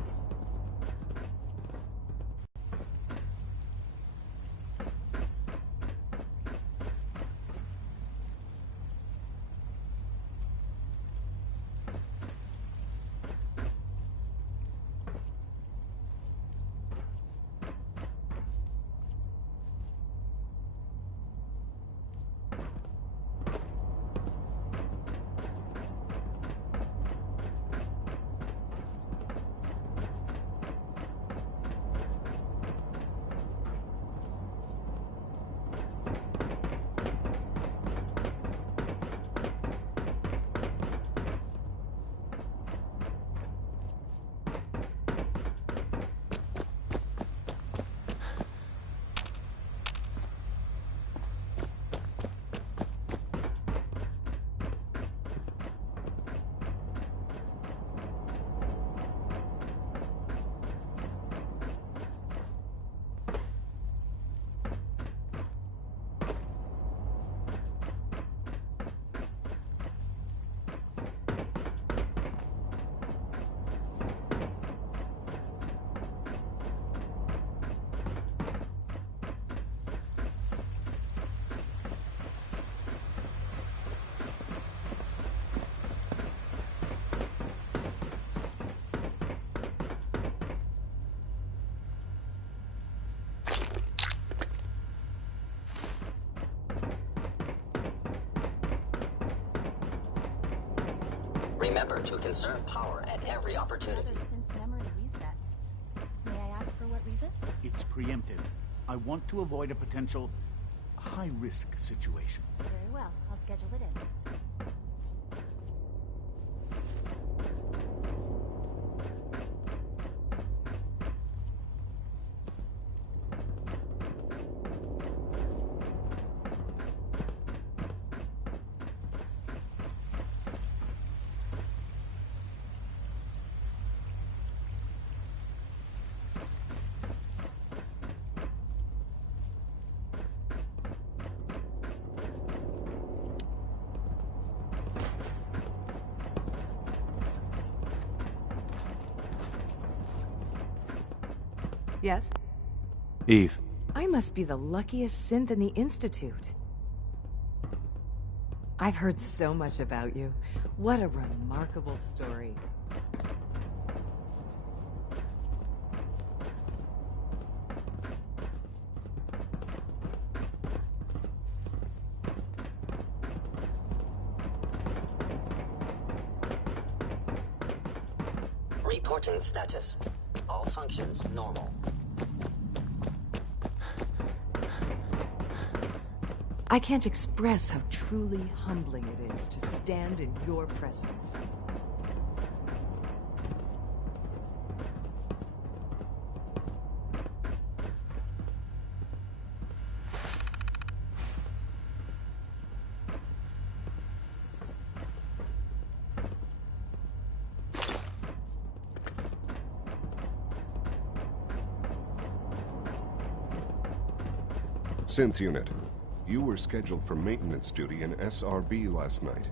Remember to conserve power at every opportunity. Another synth memory reset. May I ask for what reason? It's preemptive. I want to avoid a potential high-risk situation. Very well. I'll schedule it in. Yes? Eve. I must be the luckiest synth in the Institute. I've heard so much about you. What a remarkable story. Reporting status. All functions normal. I can't express how truly humbling it is to stand in your presence. Synth Unit, you were scheduled for maintenance duty in SRB last night.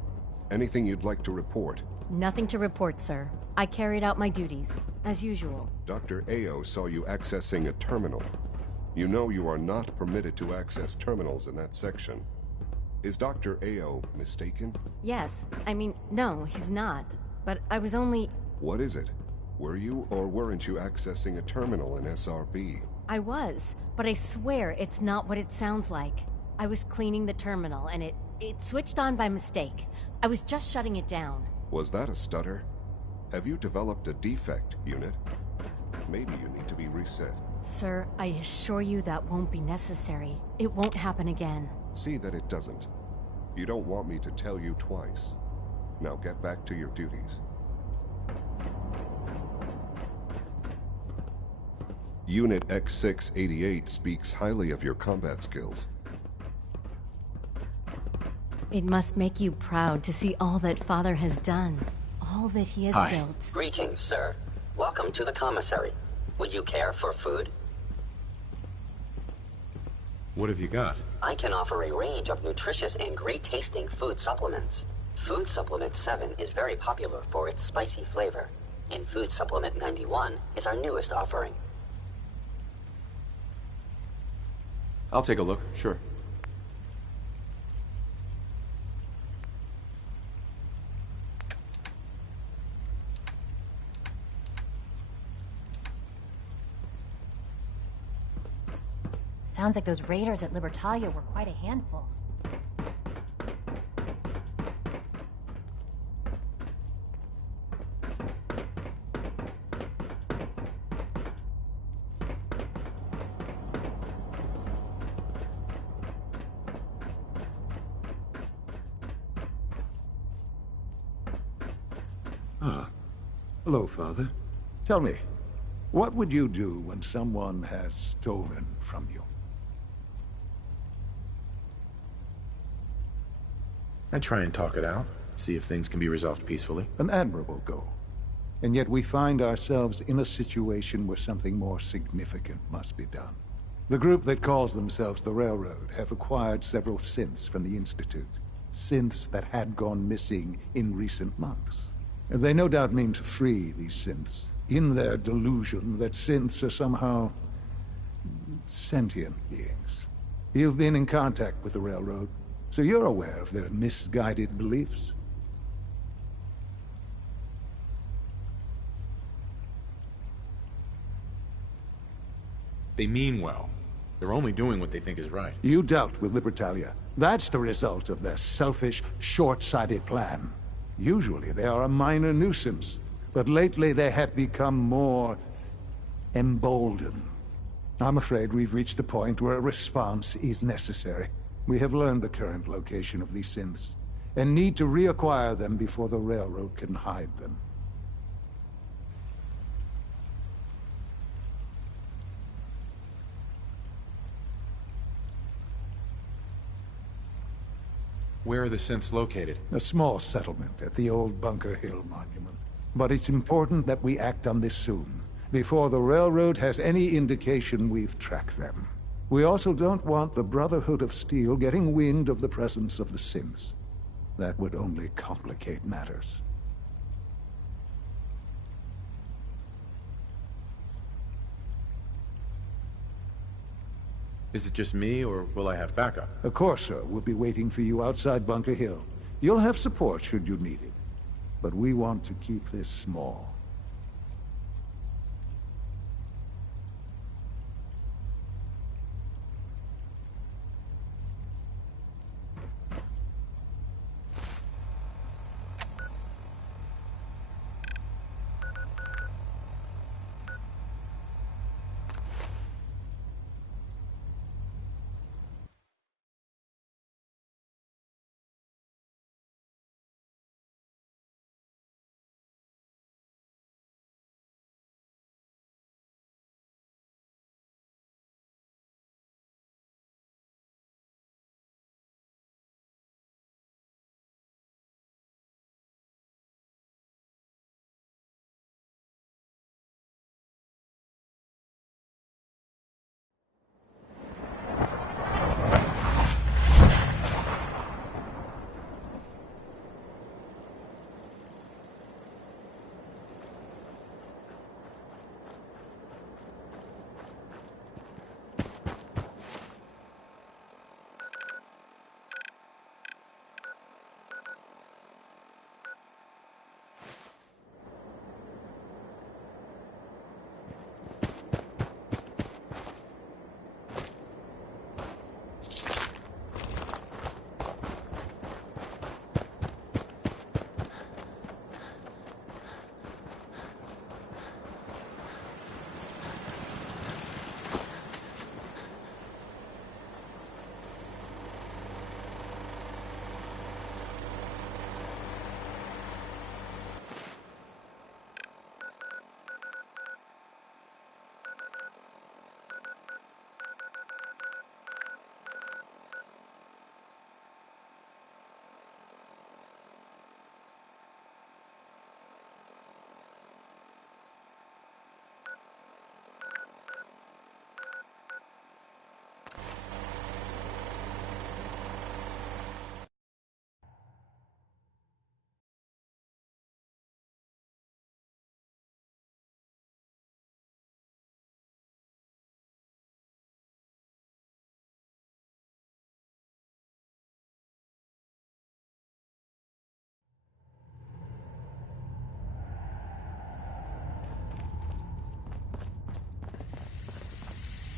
Anything you'd like to report? Nothing to report, sir. I carried out my duties. as usual. Dr. Ao saw you accessing a terminal. You know you are not permitted to access terminals in that section. Is Dr. Ao mistaken? Yes. I mean, no, he's not. But I was only... What is it? Were you or weren't you accessing a terminal in SRB? I was, but I swear it's not what it sounds like. I was cleaning the terminal, and it switched on by mistake. I was just shutting it down. Was that a stutter? Have you developed a defect, Unit? Maybe you need to be reset. Sir, I assure you that won't be necessary. It won't happen again. See that it doesn't. You don't want me to tell you twice. Now get back to your duties. Unit X688 speaks highly of your combat skills. It must make you proud to see all that Father has done. All that he has built. Greetings, sir. Welcome to the commissary. Would you care for food? What have you got? I can offer a range of nutritious and great-tasting food supplements. Food Supplement 7 is very popular for its spicy flavor, and Food Supplement 91 is our newest offering. I'll take a look, sure. Sounds like those raiders at Libertalia were quite a handful. Ah. Hello, Father. Tell me, what would you do when someone has stolen from you? I try and talk it out, see if things can be resolved peacefully. An admirable goal. And yet we find ourselves in a situation where something more significant must be done. The group that calls themselves the Railroad have acquired several synths from the Institute. Synths that had gone missing in recent months. And they no doubt mean to free these synths, in their delusion that synths are somehow sentient beings. You've been in contact with the Railroad, so you're aware of their misguided beliefs. They mean well. They're only doing what they think is right. You dealt with Libertalia. That's the result of their selfish, short-sighted plan. Usually they are a minor nuisance, but lately they have become more emboldened. I'm afraid we've reached the point where a response is necessary. We have learned the current location of these synths, and need to reacquire them before the Railroad can hide them. Where are the synths located? A small settlement at the old Bunker Hill Monument. But it's important that we act on this soon, before the Railroad has any indication we've tracked them. We also don't want the Brotherhood of Steel getting wind of the presence of the synths. That would only complicate matters. Is it just me, or will I have backup? A Corsair will be waiting for you outside Bunker Hill. You'll have support should you need it. But we want to keep this small.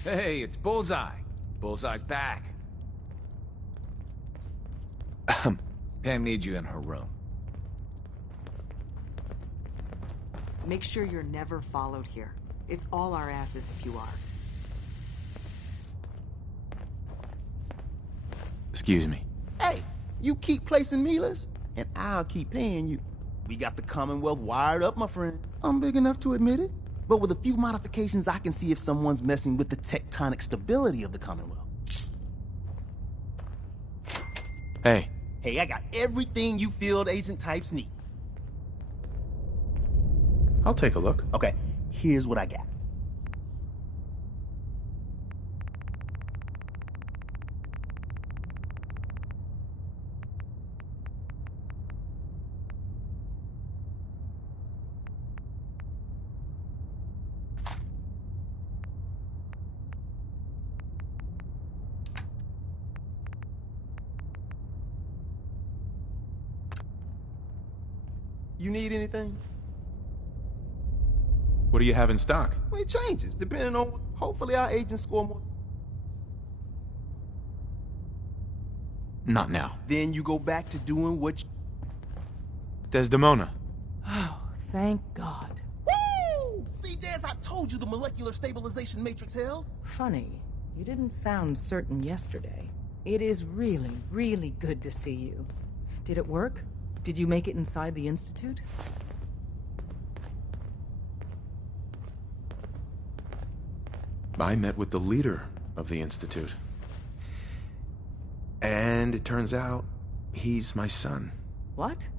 Hey, it's Bullseye. Bullseye's back. Pam needs you in her room. Make sure you're never followed here. It's all our asses if you are. Excuse me. Hey, you keep placing mealers, and I'll keep paying you. We got the Commonwealth wired up, my friend. I'm big enough to admit it. But with a few modifications, I can see if someone's messing with the tectonic stability of the Commonwealth. Hey. Hey, I got everything you field agent types need. I'll take a look. Okay, here's what I got. You need anything? What do you have in stock? Well, it changes, depending on... Hopefully our agents score more... Not now. Then you go back to doing what you... Desdemona. Oh, thank God. Woo! See, Des, I told you the molecular stabilization matrix held. Funny, you didn't sound certain yesterday. It is really, really good to see you. Did it work? Did you make it inside the Institute? I met with the leader of the Institute. And it turns out, he's my son. What?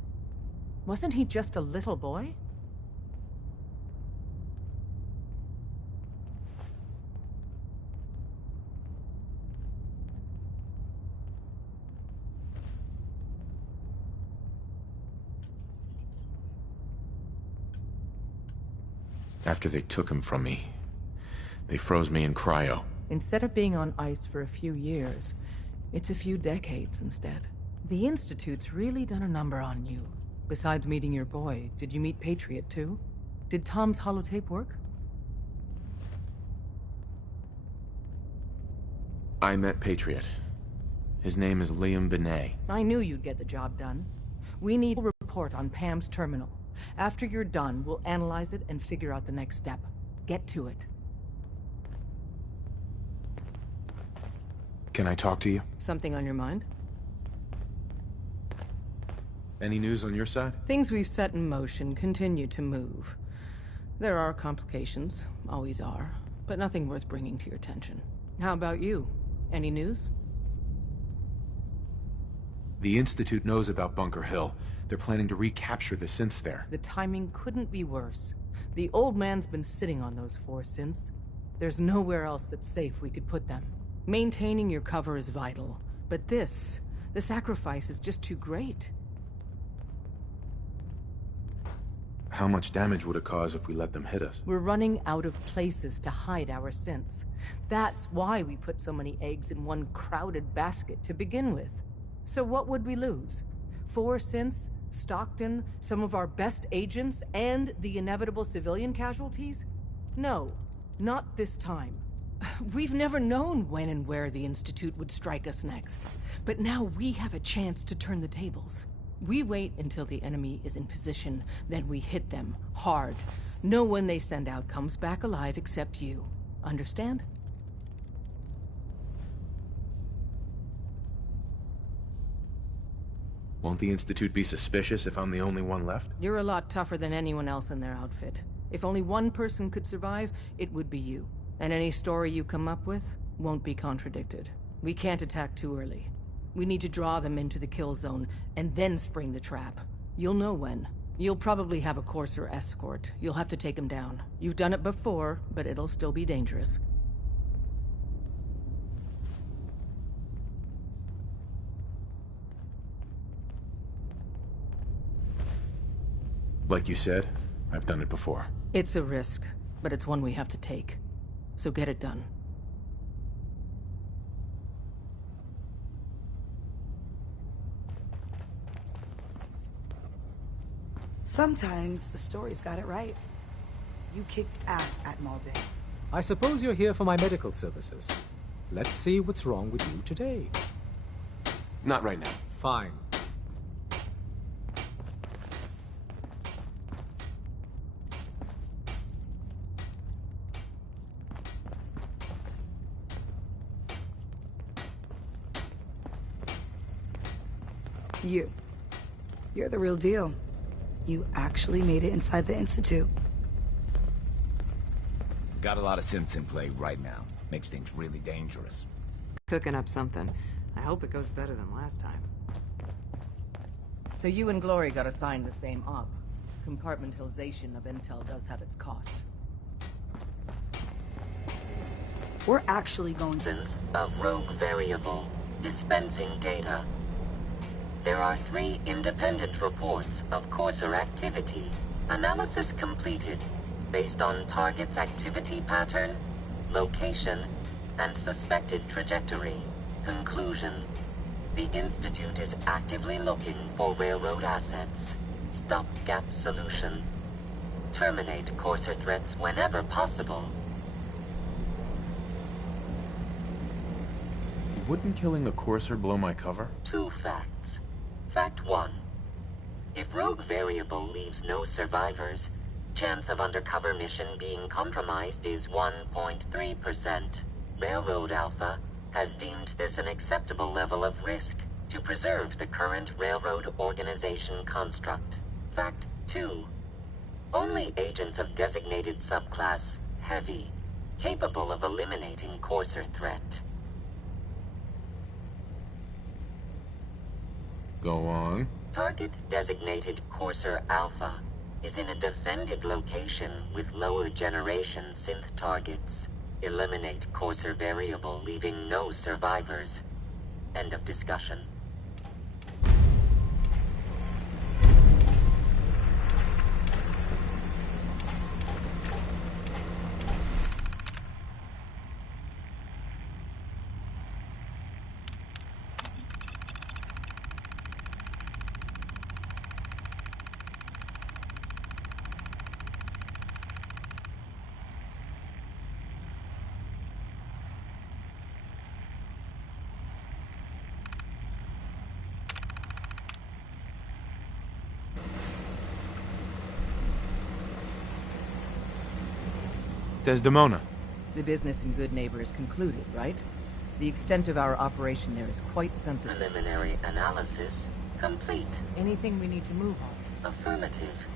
Wasn't he just a little boy? After they took him from me, they froze me in cryo. Instead of being on ice for a few years, it's a few decades instead. The Institute's really done a number on you. Besides meeting your boy, did you meet Patriot too? Did Tom's holotape work? I met Patriot. His name is Liam Benet. I knew you'd get the job done. We need a report on Pam's terminal. After you're done, we'll analyze it and figure out the next step. Get to it. Can I talk to you? Something on your mind? Any news on your side? Things we've set in motion continue to move. There are complications, always are, but nothing worth bringing to your attention. How about you? Any news? The Institute knows about Bunker Hill. They're planning to recapture the synths there. The timing couldn't be worse. The old man's been sitting on those 4 synths. There's nowhere else that's safe we could put them. Maintaining your cover is vital, but the sacrifice is just too great. How much damage would it cause if we let them hit us? We're running out of places to hide our synths. That's why we put so many eggs in one crowded basket to begin with. So what would we lose? 4 synths, Stockton, some of our best agents, and the inevitable civilian casualties? No, not this time. We've never known when and where the Institute would strike us next. But now we have a chance to turn the tables. We wait until the enemy is in position, then we hit them hard. No one they send out comes back alive except you. Understand? Won't the Institute be suspicious if I'm the only one left? You're a lot tougher than anyone else in their outfit. If only one person could survive, it would be you. And any story you come up with won't be contradicted. We can't attack too early. We need to draw them into the kill zone, and then spring the trap. You'll know when. You'll probably have a Courser escort. You'll have to take him down. You've done it before, but it'll still be dangerous. Like you said, I've done it before. It's a risk, but it's one we have to take. So get it done. Sometimes the story's got it right. You kicked ass at Malden. I suppose you're here for my medical services. Let's see what's wrong with you today. Not right now. Fine. You're the real deal. You actually made it inside the Institute. Got a lot of synths in play right now. Makes things really dangerous. Cooking up something. I hope it goes better than last time. So you and Glory got assigned the same op. Compartmentalization of intel does have its cost. We're actually going of rogue variable dispensing data. There are 3 independent reports of Courser activity. Analysis completed based on target's activity pattern, location, and suspected trajectory. Conclusion: the Institute is actively looking for railroad assets. Stopgap solution: terminate Courser threats whenever possible. Wouldn't killing the Courser blow my cover? 2 facts. Fact 1. If Rogue Variable leaves no survivors, chance of undercover mission being compromised is 1.3%. Railroad Alpha has deemed this an acceptable level of risk to preserve the current railroad organization construct. Fact 2. Only agents of designated subclass Heavy capable of eliminating Courser threat. Go on. Target designated Courser Alpha is in a defended location with lower generation synth targets. Eliminate Courser Variable, leaving no survivors. End of discussion. Desdemona. The business in Good Neighbor is concluded, right? The extent of our operation there is quite sensitive. Preliminary analysis complete. Anything we need to move on? Affirmative.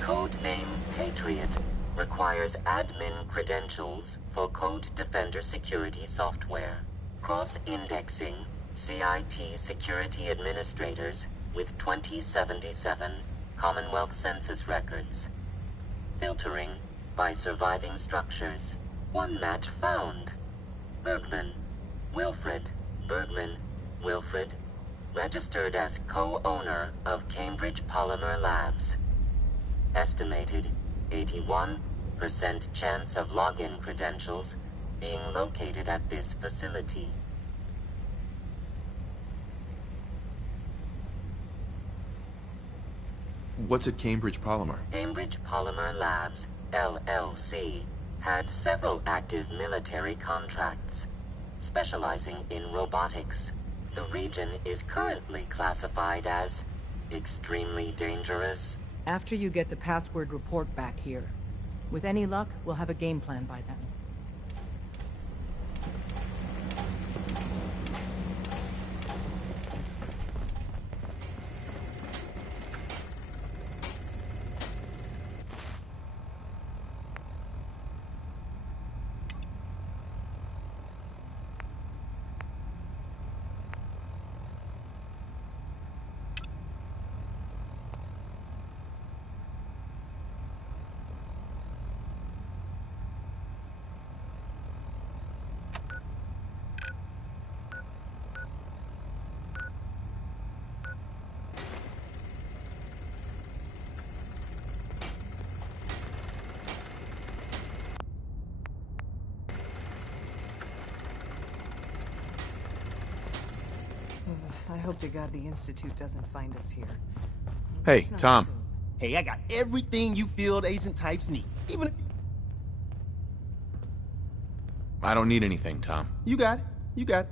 Codename Patriot requires admin credentials for Code Defender security software. Cross-indexing CIT security administrators with 2077 Commonwealth Census records. Filtering by surviving structures. 1 match found. Bergman. Wilfred. Bergman. Wilfred. Registered as co-owner of Cambridge Polymer Labs. Estimated 81% chance of login credentials being located at this facility. What's at Cambridge Polymer? Cambridge Polymer Labs, LLC, had several active military contracts, specializing in robotics. The region is currently classified as extremely dangerous. After you get the password report back here. With any luck, we'll have a game plan by then. I hope to God the Institute doesn't find us here. Hey, It's not Tom. soon. Hey, I got everything you field agent types need. Even if I don't need anything, Tom. you got it. You got it.